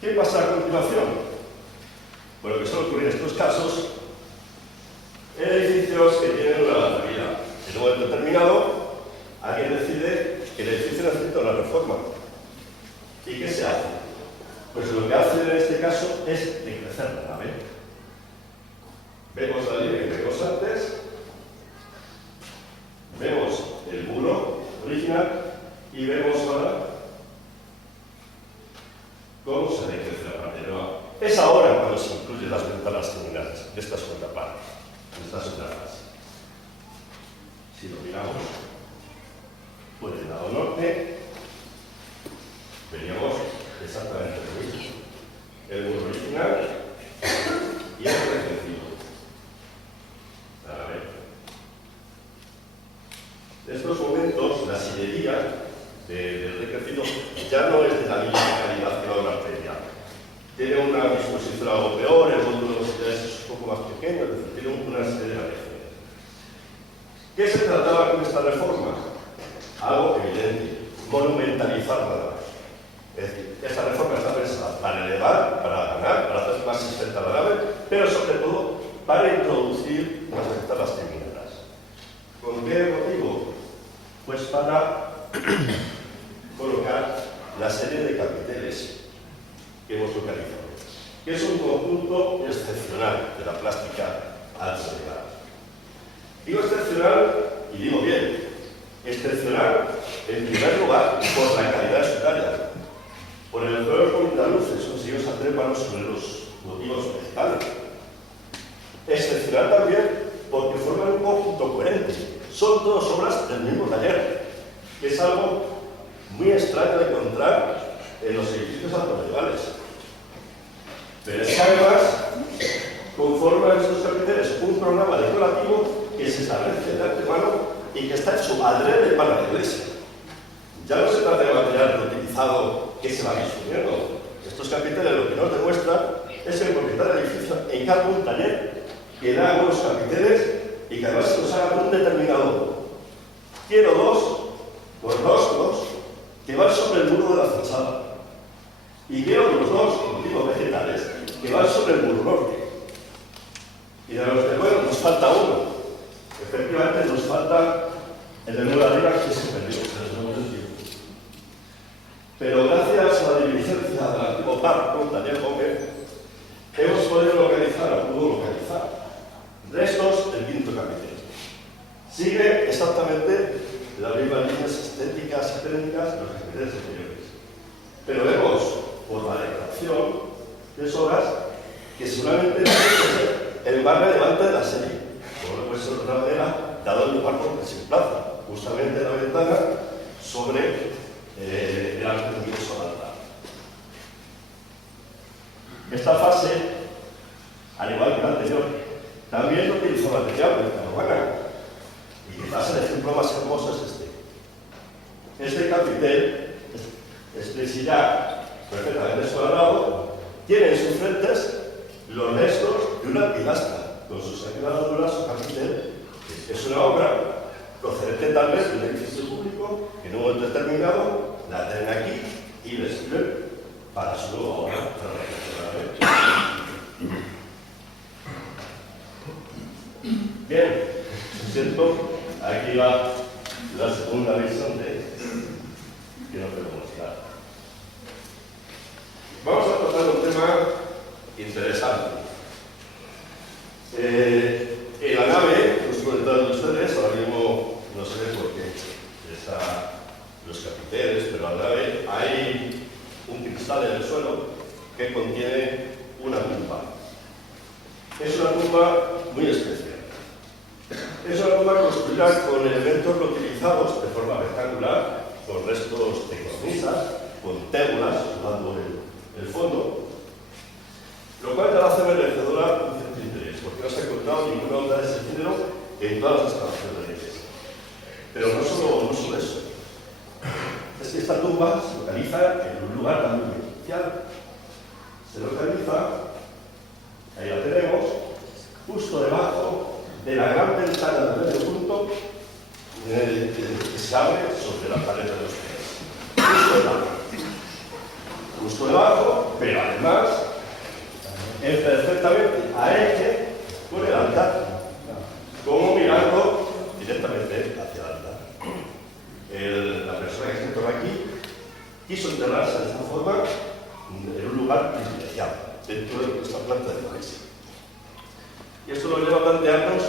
¿Qué pasa a continuación? Bueno, que suele ocurrir en estos casos en edificios que tienen una larga vida. En un momento determinado, alguien decide que el edificio necesita una reforma. ¿Y qué se hace? Pues lo que hacen en este caso es decrecer la nave. Vemos la línea que vemos antes, vemos el muro original y vemos ahora cómo se decrece la parte nueva. Es ahora cuando se incluyen las ventanas terminales de esta segunda parte, de esta segunda fase. Si lo miramos por el lado norte, veríamos exactamente lo mismo. El muro original y el recrecido. En estos momentos, la sillería del recrecido ya no es de la misma calidad que la obra previa. Tiene una disposición algo peor, el módulo de los es un poco más pequeño, es decir, tiene una serie de variaciones. ¿Qué se trataba con esta reforma? Algo evidente, monumentalizar la nave. Es decir, esta reforma está pensada para elevar, para ganar, para hacer más exenta la nave, pero sobre todo para introducir las ventanas terminadas. ¿Con qué motivo? Pues para colocar la serie de capiteles que hemos localizado, que es un conjunto excepcional de la plástica alta de gas. Digo excepcional y digo bien, excepcional en primer lugar por la calidad de su talla, por el juego con luces consiguió atrépanos sobre los motivos vegetales. Excepcional también porque forman un conjunto coherente. Son todas obras del mismo taller, que es algo muy extraño de encontrar en los edificios altomedievales. Pero es que además conforman estos capiteles un programa decorativo que se establece de antemano y que está hecho adrede para la iglesia. Ya no se trata de material reutilizado que se va consumiendo. Estos capiteles lo que nos demuestra es el propietario del edificio encarga un taller que da algunos capiteles y que además se los haga un determinado. Quiero dos, con rostros, que van sobre el muro de la fachada. Y quiero los dos, como digo, vegetales, que van sobre el muro norte. Y de los de luego nos falta uno. Efectivamente nos falta el de muro arriba que se perdió, pero gracias a la diligencia del antiguo parco, Daniel Gómez, hemos podido localizar, o pudo localizar, restos del quinto capitel. Sigue exactamente las mismas líneas estéticas y técnicas de los capiteles anteriores. Pero vemos, por la decoración de obras, que seguramente tiene que ser el más relevante de la serie. Como no puede ser de otra manera, dado el lugar donde se emplaza, justamente la ventana sobre el arte luminoso al altar. Esta fase, al igual que la anterior, también utilizó material de caravana. Y quizás el ejemplo más hermoso es este. Este capitel expresará perfectamente descuadrado, tiene en sus frentes los restos de una pilastra, con sus acriladuras o capitel. Es una obra procedente tal vez de un edificio público que en un momento determinado la tienen aquí y les sirve para su nueva obra. Bien, siento, aquí va la segunda visión de que no puedo mostrar. Vamos a tratar un tema interesante. En la nave, los comentarios de ustedes, ahora mismo no se ve porque está los capiteles, pero en la nave hay un cristal en el suelo que contiene una tumba. Es una tumba muy especial. Es una tumba construida con elementos reutilizados de forma rectangular, con restos de cornisas, con tébulas, dando el fondo, lo cual te la hace merecedora un cierto interés, porque no se ha encontrado ninguna obra de ese género en todas las excavaciones de la iglesia. Pero no solo eso. Es que esta tumba se localiza en un lugar también muy especial. Se localiza, ahí la tenemos, justo debajo de la gran ventana del medio punto que se abre sobre la pared de los pies. Justo debajo, pero además es perfectamente a eje con el altar, como mirando directamente hacia el altar. La persona que se entró aquí quiso enterrarse de esta forma en un lugar privilegiado, dentro de esta planta de la iglesia. Y esto nos lleva a plantearnos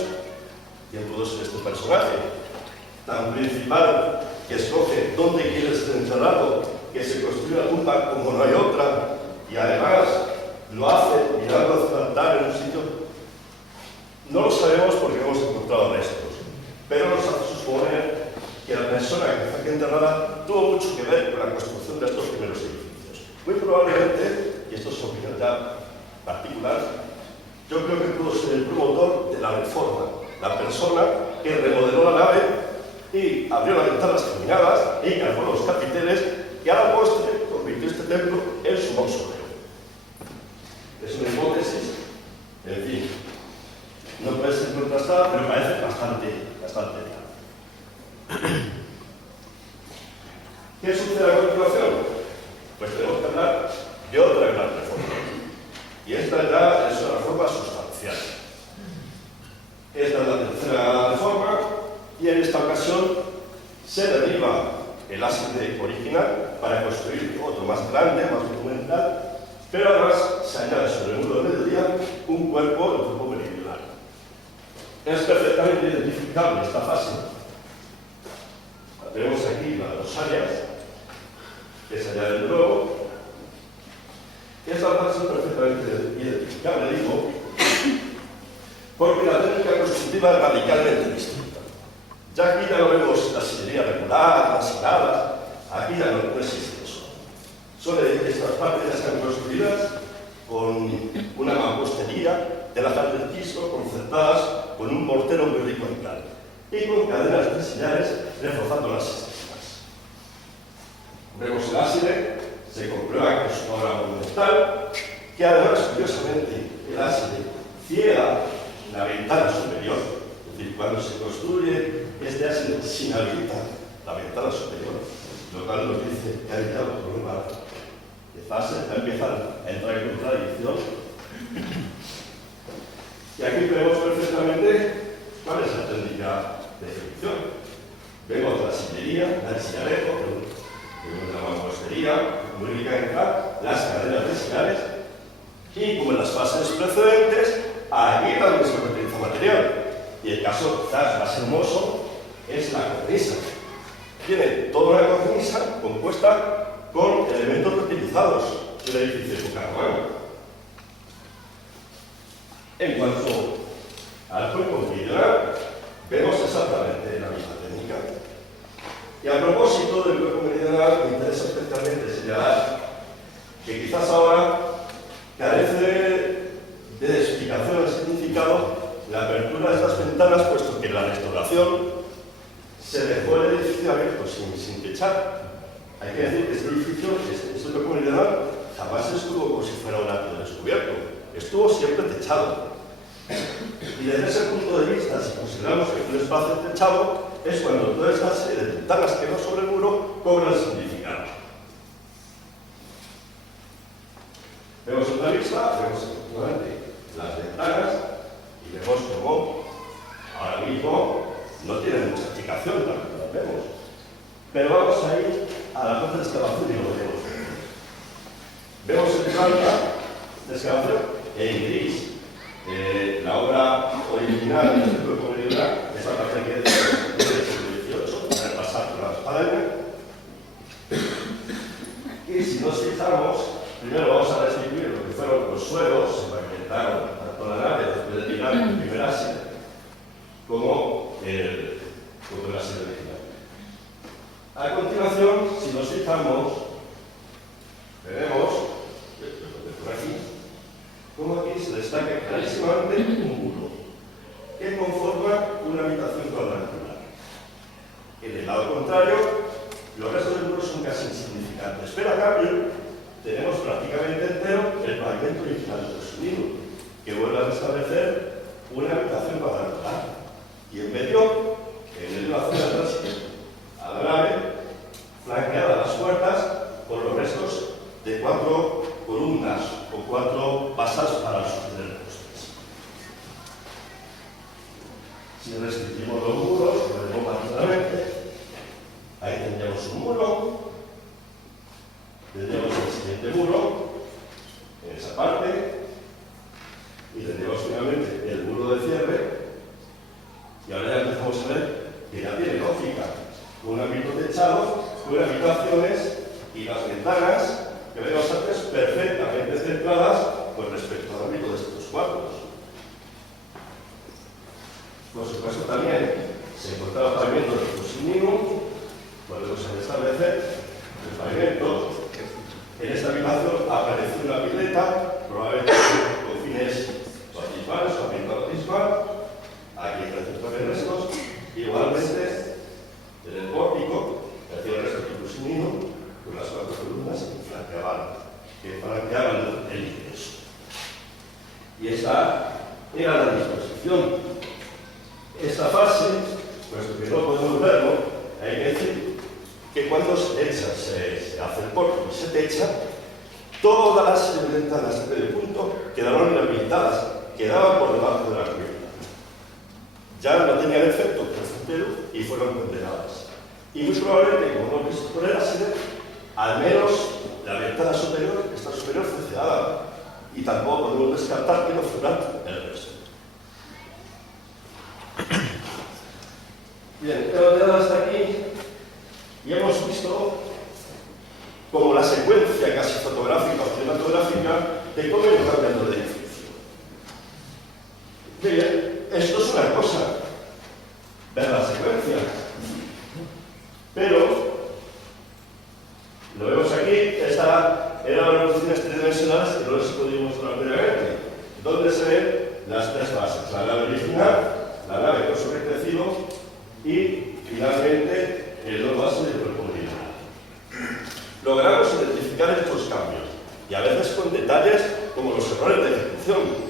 quién pudo ser este personaje tan principal que escoge dónde quiere ser enterrado, que se construye la tumba como no hay otra, y además lo hace mirando hacia el altar en un sitio. No lo sabemos porque hemos encontrado restos, pero nos hace suponer que la persona que fue aquí enterrada tuvo mucho que ver con la construcción de estos primeros edificios. Muy probablemente, y esto es opinión ya particular, yo creo que pudo ser el promotor de la reforma, la persona que remodeló la nave y abrió las ventanas terminadas y cargó los capiteles que a la postre convirtió este templo en su mausoleo. Es una hipótesis, en fin, no puede ser contrastada, pero parece bastante clara. el ábside original para construir otro más grande, más monumental, pero además se añade sobre el muro de mediodía un cuerpo, el cuerpo meridional. Es perfectamente identificable esta fase. Tenemos aquí las dos áreas, que se añade luego. Esta fase es perfectamente identificable, digo, porque la técnica constructiva es radicalmente distinta. Ya aquí ya no vemos la sillería regular, las hiladas, aquí ya no existe eso. Estas partes ya están construidas con una mampostería de la parte del piso, concertadas con un mortero muy rico en cal y con cadenas de sillares reforzando las estructuras. Vemos el ábside, se comprueba que es una obra monumental, que además, curiosamente, el ábside ciega la ventana superior. Es decir, cuando se construye este ábside sin habilitar la ventana superior, lo cual nos dice que hay ya un problema de fase, ya empiezan a entrar en contradicción. Y aquí vemos perfectamente cuál es la técnica de ejecución. Vemos la sillería, el sillarejo, la mampostería, muy rica en cal, las cadenas de sillares, y como en las fases precedentes, aquí también se utiliza material. Y el caso quizás más hermoso es la cornisa. Tiene toda una cornisa compuesta con elementos reutilizados del edificio de época romana. En cuanto al cuerpo meridional, vemos exactamente la misma técnica. Y a propósito del cuerpo meridional, me interesa especialmente señalar que quizás ahora carece de explicación del significado la apertura de estas ventanas, puesto que en la restauración se dejó el edificio abierto sin techar. Hay que decir que este edificio, este cuerpo meridional, jamás estuvo como si fuera un acto descubierto. Estuvo siempre techado. Y desde ese punto de vista, si consideramos que un espacio techado es cuando toda esta serie de ventanas que van sobre el muro cobran significado. Vemos otra vista, vemos efectivamente las ventanas y vemos cómo ahora mismo no tienen mucha explicación tal como las vemos. Pero vamos a ir a la parte de excavación y lo vemos. Vemos en planta de excavación en gris. La obra original del cuerpo meridional, esa parte que es del siglo XVIII, para pasar por la espadaña. Y si nos fijamos, primero vamos a restituir lo que fueron los suelos, se pavimentaron tanto la nave después de tirar el primer ábside como el ábside original. A continuación, si nos fijamos, veremos, por aquí, como aquí se destaca clarísimamente un muro que conforma una habitación cuadrangular. En el lado contrario, los restos del muro son casi insignificantes, pero a cambio tenemos prácticamente entero el pavimento original del subnido, que vuelve a restablecer una habitación cuadrangular. Y en medio, en la zona transitoria a la nave, flanqueadas las puertas por los restos de 4 columnas o 4 basas para sostener postes. Si restringimos los muros, lo vemos más claramente. Ahí tendríamos un muro, tendríamos el siguiente muro, en esa parte, y tendríamos finalmente el muro de cierre. Y ahora ya empezamos a ver que ya tiene lógica. Un ámbito techado, con habitaciones y las ventanas que vemos antes perfectamente centradas con respecto al ámbito de estos cuartos. Por supuesto, también se encontraba pavimento de fusilino. Podemos establecer el pavimento. En esta habitación apareció una pileta, probablemente con fines bautismales o ambiental bautismal. Aquí hay receptores restos. Igualmente, en el pórtico, hacía el resto de fusilino con las 4 columnas que flanqueaban el ingreso. Y esta era la disposición. Esta fase, puesto que no podemos verlo, hay que decir que cuando se echa, se hace el pórtico y se techa, todas las ventanas del punto quedaron inhabilitadas, quedaban por debajo de la cubierta. Ya no tenían efecto perfectero y fueron condenadas. Y muy probablemente, como hemos visto por el ácido, al menos la ventana superior está superior fue cerrada. Y tampoco podemos descartar que no fuera el resto. Bien, hemos quedado hasta aquí y hemos visto como la secuencia casi fotográfica o cinematográfica de cómo ir cambiando el edificio. Bien, esto es una cosa, ver la secuencia, pero lo vemos aquí, esta era las revoluciones tridimensionales que no les he podido mostrar previamente, donde se ven las tres bases, la nave original, la nave con su recrecido y finalmente el dos base del cuerpo original. Logramos identificar estos cambios y a veces con detalles como los errores de ejecución.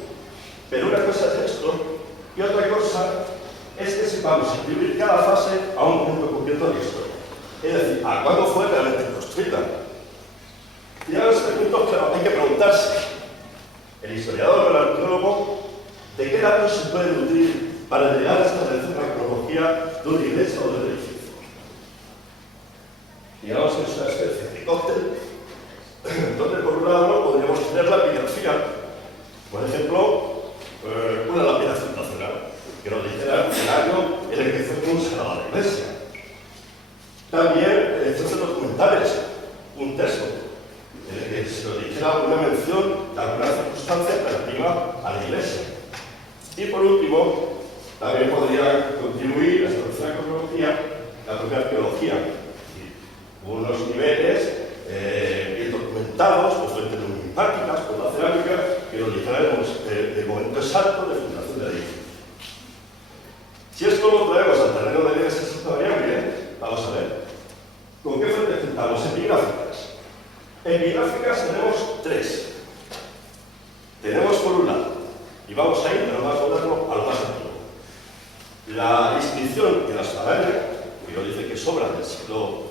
Pero una cosa es esto y otra cosa es que sepamos escribir cada fase a un punto concreto de la historia. Es decir, a cuándo fue realmente construida. Y a este punto, claro, hay que preguntarse, el historiador o el arqueólogo, ¿de qué datos se puede nutrir para llegar a establecer la cronología de una iglesia o de un edificio? Digamos que es una especie de cóctel, donde por un lado podríamos tener la epigrafía, por ejemplo, una lapidación nacional, que nos dijera el año en el que fue consagrada la iglesia. También hechos documentales, un texto, en el que se nos dijera una mención de alguna circunstancia relativa a la iglesia. Y por último, también podría contribuir a establecer la cronología, la propia arqueología. Unos niveles bien documentados, por fuentes numismáticas, por la cerámica, que nos dijeran el momento exacto de fundación de la iglesia. Si esto lo traemos al terreno de la iglesia variable, vamos a ver. ¿Con qué fuentes juntamos? Epigráficas. Epigráficas tenemos tres. Tenemos por un lado, y vamos a ir de lo más moderno a lo más antiguo, la inscripción en la espadaña, que nos dice que sobra del siglo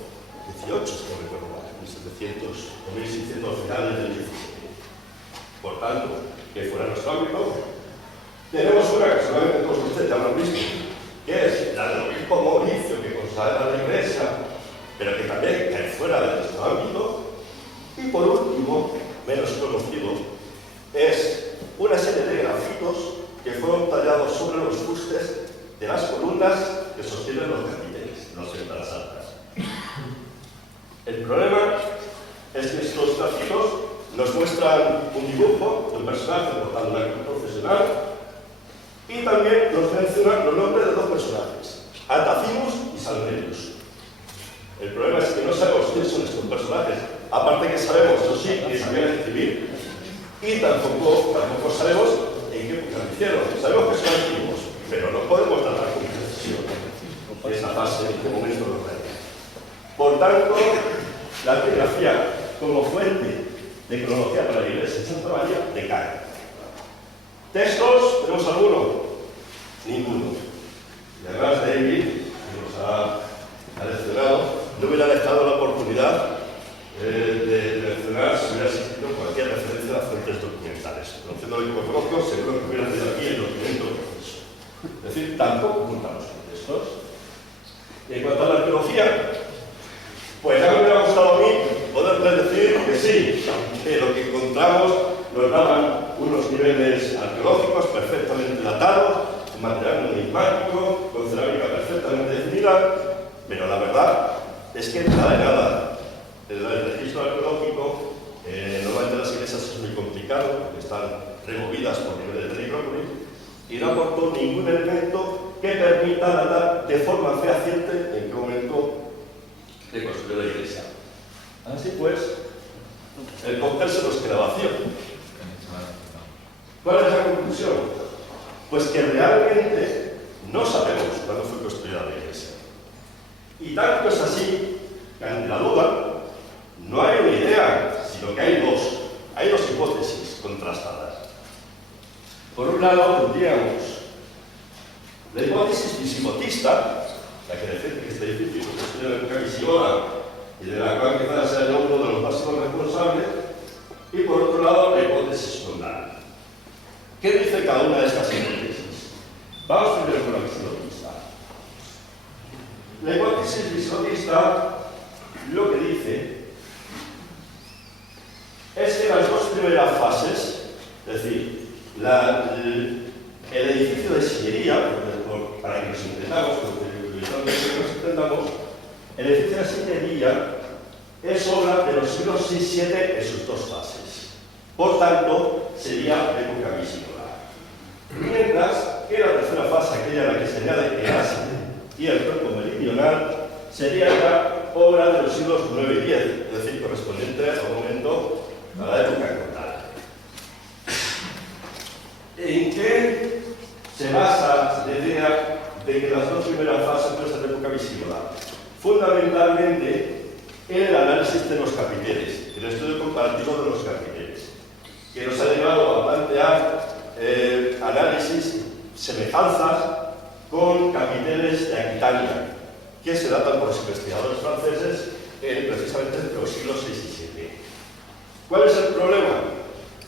XVIII, si no recuerdo mal, 1700 o 1600 finales del XVII. Por tanto, que fuera nuestro ámbito. Tenemos una que solamente todos ustedes ya lo han visto, que es la del obispo Mauricio, que consagra la iglesia, pero que también cae fuera de nuestro ámbito. Y por último, menos conocido, es una serie de grafitos que fueron tallados sobre los fustes de las columnas que sostienen los capiteles, las ventanas altas. El problema es que estos grafitos nos muestran un dibujo de un personaje portando una cruz profesional y también nos mencionan los nombres de dos personajes, Atacinus y Salmelius. El problema es que no sabemos quiénes son estos personajes, aparte que sabemos, eso sí, que sabían escribir, y tampoco sabemos en qué época lo hicieron. Sabemos que son antiguos, pero no podemos tratar con precisión esa fase, en qué momento lo traen. Por tanto, la epigrafía como fuente de cronología para la iglesia de Santa María decae. ¿Textos? ¿Tenemos alguno? Ninguno. Y además David, que nos ha leccionado, no hubiera dejado la oportunidad de mencionar si hubiera existido cualquier referencia a fuentes documentales. Conociendo lo que conozco, seguro que hubiera sido aquí el documento de proceso. Es decir, tampoco juntamos con textos. En cuanto a la arqueología, pues ya me hubiera gustado a mí poderles decir que sí, que lo que encontramos nos daban unos niveles arqueológicos perfectamente datados, material numismático, con cerámica perfectamente definida, pero la verdad es que nada de nada. El registro arqueológico, normalmente las iglesias es muy complicado, porque están removidas por niveles de necrópolis, y no aportó ningún elemento que permita datar de forma fehaciente en qué momento se construyó la iglesia. Así pues, el cóctel se nos queda vacío. ¿Cuál es la conclusión? Pues que realmente no sabemos cuándo fue construida la iglesia. Y tanto es así que ante la duda no hay una idea, sino que hay dos hipótesis contrastadas. Por un lado tendríamos la hipótesis visigotista, la que defiende que este edificio fue construido en época visigoda y de la cual quizás sea uno de los máximos responsables, y por otro lado la hipótesis condal. ¿Qué dice cada una de estas hipótesis? Vamos primero con la visigotista. La hipótesis hipótesis visigotista lo que dice es que las dos primeras fases, es decir, el edificio de sillería, para que nos entendamos, el edificio de sillería es obra de los siglos VI y VII en sus dos fases. Por tanto, sería de época visigoda. Mientras que la tercera fase, aquella en la que se añade el Asia y el cuerpo meridional, sería ya obra de los siglos IX y X, es decir, correspondiente al momento a la época condal. ¿En qué se basa la idea de que las dos primeras fases pueden ser de época visigoda? Fundamentalmente en el análisis de los capiteles, el estudio comparativo de los capiteles, que nos ha llevado a plantear análisis, semejanzas con capiteles de Aquitania, que se datan por los investigadores franceses precisamente entre los siglos VI y VII. ¿Cuál es el problema?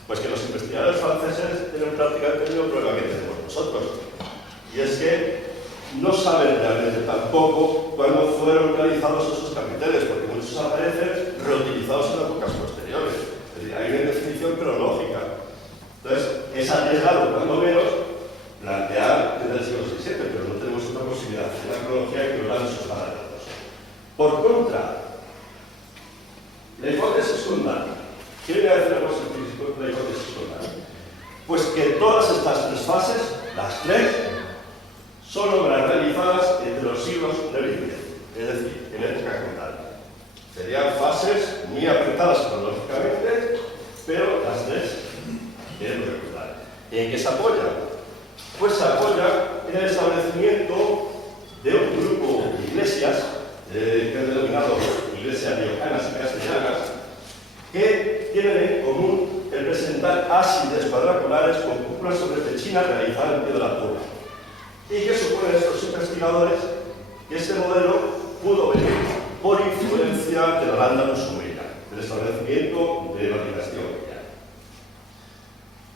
Pues que los investigadores franceses tienen prácticamente el mismo problema que tenemos nosotros, y es que no saben realmente tampoco cuándo fueron realizados esos capiteles, porque muchos aparecen reutilizados en épocas posteriores. Es decir, hay una definición cronológica. Entonces, es arriesgado, cuando menos, plantear desde el siglo VI y VII, pero no tenemos otra posibilidad. Es la cronología que nos dan esos parámetros. Por contra, la hipótesis condal. ¿Qué viene a decir la hipótesis condal? Pues que todas estas tres fases, las tres, son obras realizadas entre los siglos IX y X, es decir, en época condal. Serían fases muy apretadas cronológicamente, pero las tres en época condal. ¿En qué se apoya? Pues se apoya en el establecimiento de un grupo de iglesias, que han denominado iglesias riojanas y castellanas, que tienen en común el presentar ábsides cuadrangulares con cúpulas sobre pechinas realizadas en piedra pura. ¿Y qué suponen estos investigadores? Que este modelo pudo venir por influencia de la Al-Ándalus sumeria, del establecimiento de la dinastía omeya.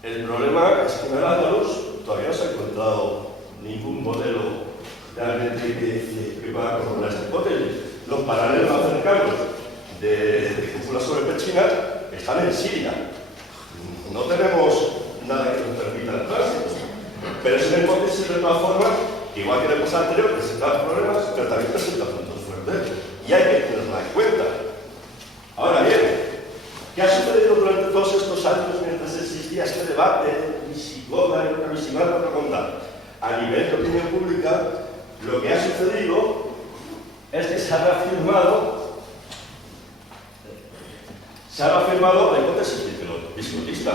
El problema es que en el Al-Ándalus todavía no se ha encontrado ningún modelo realmente que pueda corroborar esta hipótesis. Los paralelos más cercanos de cúpulas sobre pechinas están en Siria. No tenemos nada que nos permita el tránsito. Pero es una hipótesis de todas formas, igual que en el curso anterior, presenta problemas, pero también presenta puntos fuertes. Y hay que tenerla en cuenta. Ahora bien, ¿qué ha sucedido durante todos estos años mientras existía este debate visigoda y otra visigoda para contar? A nivel de opinión pública, lo que ha sucedido es que se ha reafirmado la hipótesis visigotista.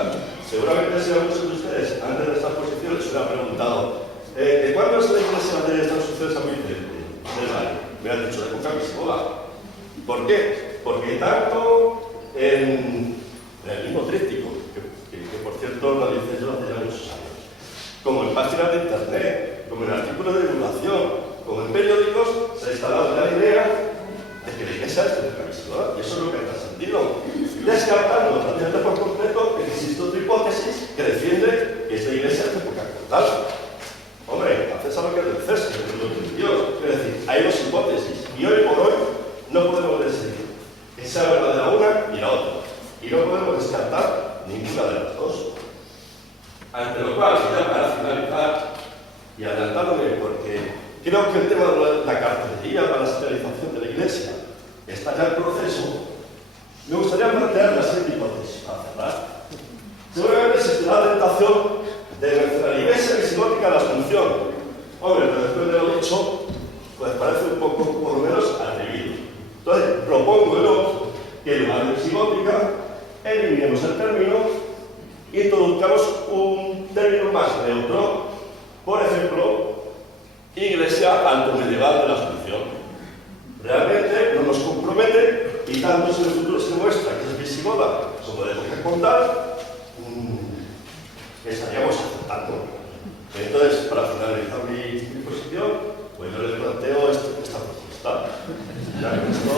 Seguramente si muchos de ustedes, antes de estas posiciones, se hubieran preguntado ¿de cuándo es la iglesia de Estados Unidos a del año? Me han dicho de época visigoda. ¿Por qué? Porque tanto en el mismo tríptico, que por cierto lo dice yo hace ya muchos años, como en páginas de internet, como en artículos de divulgación, como en periódicos, se ha instalado la idea de que la iglesia es de época visigoda, y eso es lo que ha trascendido, descartando prácticamente por completo que existe otra hipótesis que defiende que esta iglesia es de época condal. Hombre, a César lo que es del César, es lo que es Dios. Es decir, hay dos hipótesis, y hoy por hoy no podemos decidir que sea verdadera una y la otra, y no podemos descartar ninguna de las dos. Ante lo cual, ya para finalizar, y adelantándome, porque creo que el tema de la cartelería para la señalización de la iglesia está ya en proceso, me gustaría plantear la siguiente hipótesis para cerrar. Seguramente existirá la tentación de mencionar la iglesia visigótica de la Asunción. Hombre, pero después de lo dicho, pues parece un poco, por lo menos, atrevido. Entonces, propongo yo que en lugar de visigótica, eliminemos el término y introduzcamos un término más neutro. Por ejemplo, iglesia altomedieval de la Asunción. Realmente no nos compromete, y tanto si en el futuro se muestra que es visigoda como de época condal, estaríamos aceptando. Entonces, para finalizar mi posición, pues yo les planteo esta propuesta. Ya que esto,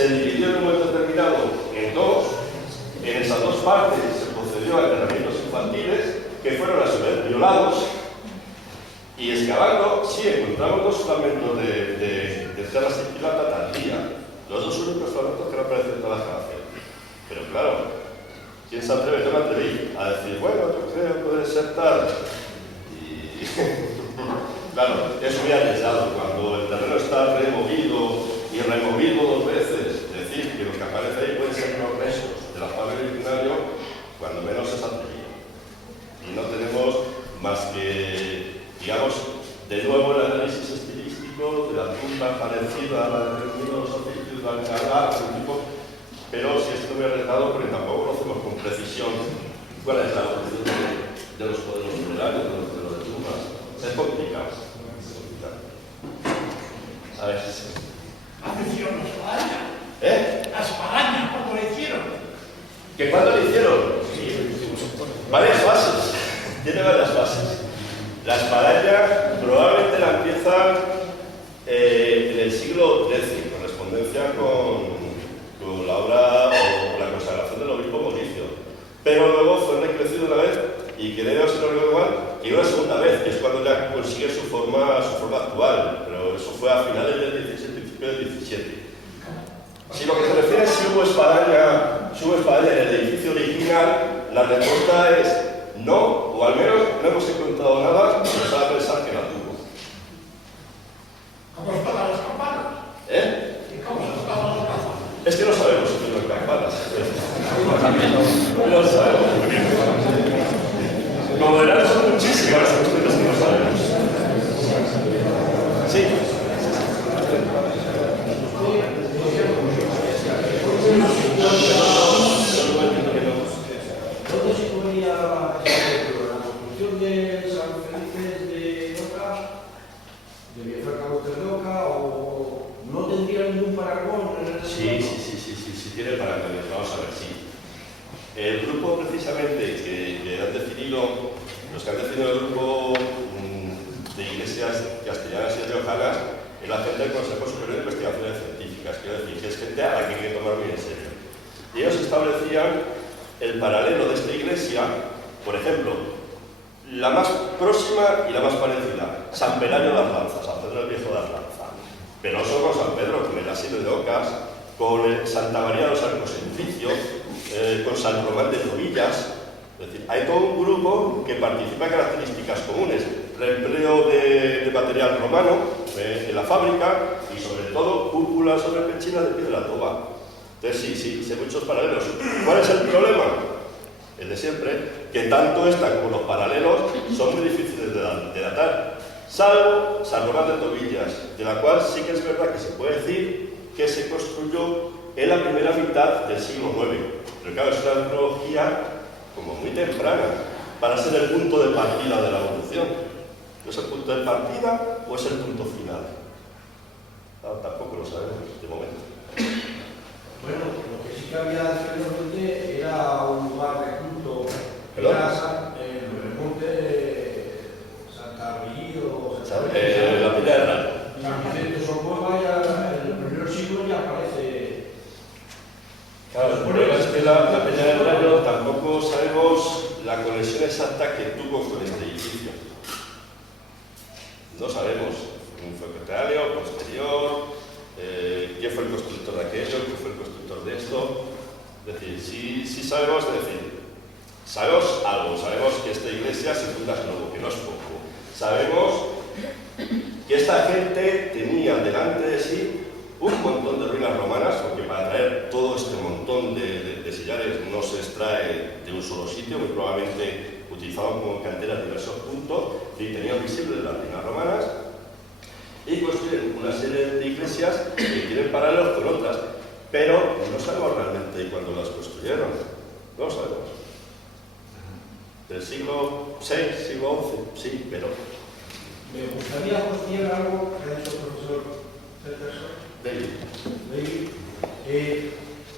se dividió en un momento determinado en dos. En esas dos partes se procedió a entrenamientos infantiles que fueron a su vez violados. Y excavando, sí, encontramos dos fragmentos de tierra sigilata tardía. Los dos únicos fragmentos que no aparecen en toda la excavación. Pero claro, ¿quién se atreve? Yo me atreví a decir, bueno, yo creo que puede ser tal. Y claro, es muy arriesgado cuando el terreno está removido y removido dos veces. Es decir, que lo que aparece ahí pueden ser los restos de la fase originario, cuando menos es atrevido. Y no tenemos más que, digamos, de nuevo el análisis estilístico de la tumba parecida a la de los oficios de Alcalá, pero si esto me ha retado porque tampoco conocemos con precisión cuál es la evolución de los modelos funerarios, de los modelos de tumbas. Es complicado. A ver. Atención, la espadaña. ¿Eh? La espadaña, ¿cuándo la hicieron? ¿Que cuándo lo hicieron? Varias fases. Tiene varias fases. La espadaña probablemente la empiezan en el siglo X, en correspondencia con la obra o la consagración del obispo Mauricio. Pero luego fue recrecido una vez y creo, si no recuerdo mal, que una segunda vez, que es cuando ya consigue su forma actual. Pero eso fue a finales del 17, principio del 17. Si lo que se refiere es si hubo espadaña en el edificio original, la respuesta es no, o al menos no hemos encontrado nada que nos haga pensar que la tuvo. ¿Cómo se tocan las campanas? ¿Eh? ¿Y cómo se tocan las campanas? Es que no sabemos si tienen campanas. No lo sabemos. Como verán, son muchísimas las cuestiones que no sabemos. Sí. ¿Dónde se ponía la construcción de San Felipe de Oca, de Villafranca de Oca, o no tendría ningún parangón en el Sí, tiene parámetros. Vamos a ver, sí. El grupo, precisamente, que han definido, los que han definido el grupo de iglesias castellanas y riojanas, es la gente del Consejo Superior de Investigaciones Científicas. Quiero decir, que es gente a la que hay que tomar muy en serio. Y ellos establecían el paralelo de esta iglesia, por ejemplo, la más próxima y la más parecida, San Pelayo de las Lanzas, San Pedro el Viejo de las Lanzas. Pero no solo con San Pedro, con el Asilo de Ocas, con Santa María de los Arcos en Oficio, con San Román de Tobillas. Es decir, hay todo un grupo que participa en características comunes, el empleo de material romano en la fábrica y sobre todo cúpulas sobre pechinas de piedra toba. Entonces sí, hay muchos paralelos. ¿Cuál es el problema? El de siempre, que tanto esta como los paralelos son muy difíciles de datar, salvo San Román de Tobillas, de la cual sí que es verdad que se puede decir que se construyó en la primera mitad del siglo IX. Pero claro, es una tecnología como muy temprana para ser el punto de partida de la evolución. ¿No es el punto de partida o es el punto final? No, tampoco lo sabemos de momento. Bueno, lo que sí que había anteriormente era un lugar de culto, que ¿Perdón? era el monte Santa Río, La Peña del Rayo. San Vicente Socorro, ya en el primer siglo ya aparece. Claro, el problema es que la Peña del Rayo tampoco sabemos la conexión exacta que tuvo con este edificio. No sabemos, fue contemporáneo, posterior, quién fue el constructor de aquello, quién fue el constructor de esto. Es decir, sí sabemos, sabemos algo, sabemos que esta iglesia se funda de nuevo, que no es poco. Sabemos que esta gente tenía delante de sí un montón de ruinas romanas, porque para traer todo este montón de sillares no se extrae de un solo sitio, muy probablemente utilizaban como canteras en diversos puntos y tenían visibles las ruinas romanas y construyen una serie de iglesias que tienen paralelos con otras, pero no sabemos realmente cuándo las construyeron, no lo sabemos. Del siglo VI, siglo XI, sí, pero... Me gustaría costear algo que ha dicho el profesor Peterson. David.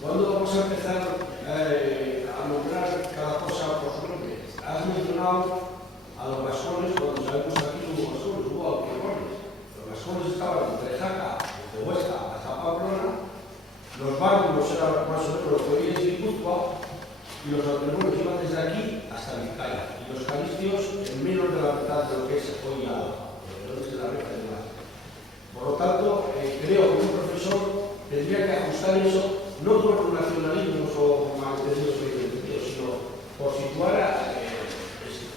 ¿Cuándo vamos a empezar a nombrar cada cosa por su nombre? Has mencionado a los vascones cuando sabemos que aquí hubo vascones, hubo autogones. Los vascones estaban entre Jaca, desde Huesca hasta Pamplona. Los hoy Álava, donde es la reja de mar. Por lo tanto, creo que un profesor tendría que ajustar eso, no por nacionalismos o malentendidos o entendidos, sino por situar a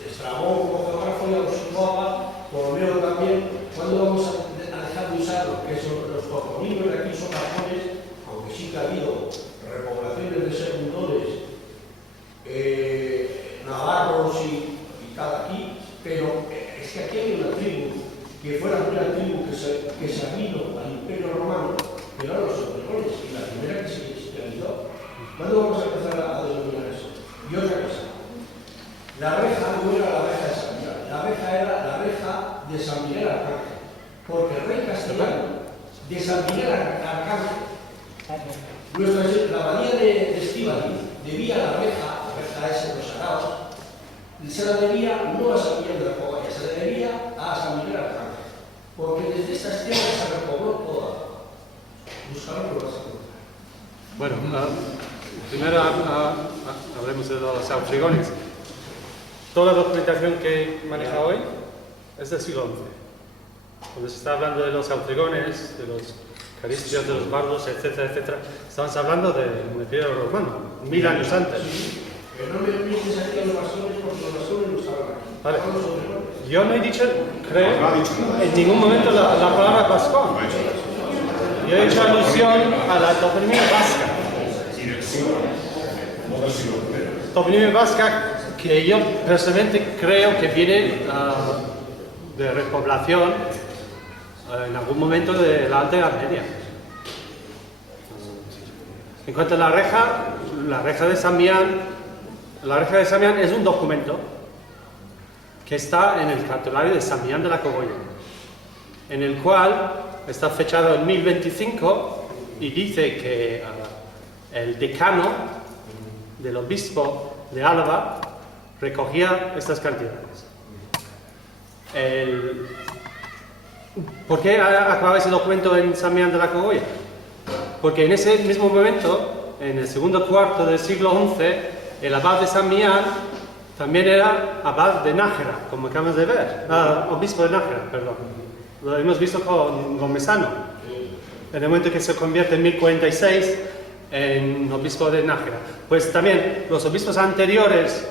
Estrabón como geógrafo y a los Ptolomeo también, cuando vamos a dejar de usar lo que son los toponimios de aquí son razones, aunque sí que ha habido repoblaciones de segundones navarros y tal aquí, pero es que aquí hay una tribu que fue la primera tribu que se vino al Imperio Romano, que eran los obregones, y la primera que se cristianizó. ¿Cuándo vamos a empezar a denominar eso? Y otra cosa, la reja no era la reja de San Miguel, la reja era la reja de San Miguel Arcángel, porque el rey castellano de San Miguel Arcángel, la abadía de Estíbaliz debía la reja ese de los araos, se la debía no a San Miguel de la Cogolla, se la debía a San Miguel Arcángel, porque desde estas tierras se repobló toda. Buscaron lo vas a encontrar. Bueno, primero hablemos de los austrigones. Toda la documentación que maneja hoy es del siglo XI. Cuando se está hablando de los austrigones, de los caristios, de los bardos, etcétera, etcétera, estamos hablando del Imperio Romano, 1000 años antes. Pero no me pienses aquí a los bastones porque los bastones no estaban aquí. Vale. Yo no he dicho, creo, en ningún momento la palabra vascón. Yo he hecho alusión a la toponimia vasca. Toponimia vasca que yo personalmente creo que viene de repoblación en algún momento de la Alta Edad Media. En cuanto a la reja de Samián, la reja de Samián es un documento que está en el cartulario de Samián de la Cogolla, en el cual está fechado en 1025 y dice que el decano del obispo de Álava recogía estas cantidades. ¿Por qué acababa ese documento en Samián de la Cogolla? Porque en ese mismo momento, en el segundo cuarto del siglo XI, el abad de Samián también era abad de Nájera, como acabamos de ver, obispo de Nájera, perdón. Lo hemos visto con Mesano, en el momento que se convierte en 1046 en obispo de Nájera. Pues también los obispos anteriores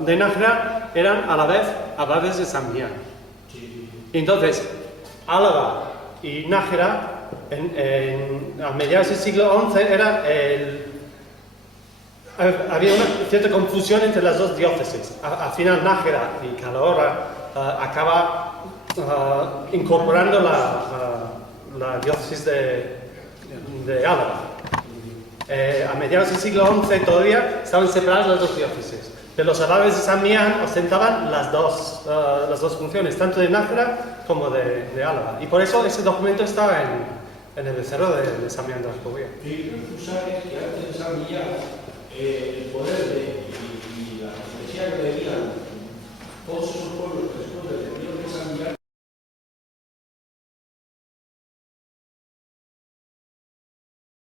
de Nájera eran a la vez abades de Samián. Entonces, Álava y Nájera, a mediados del siglo XI, había una cierta confusión entre las dos diócesis. Al final, Nájera y Calahorra acaba incorporando la diócesis de Álava. A mediados del siglo XI todavía estaban separadas las dos diócesis. Pero los abades de Samián ostentaban las dos funciones, tanto de Nájera como de Álava. Y por eso ese documento está en el becerro de Samián de la Cogolla. Y tú sabes que antes de Samián, el poder de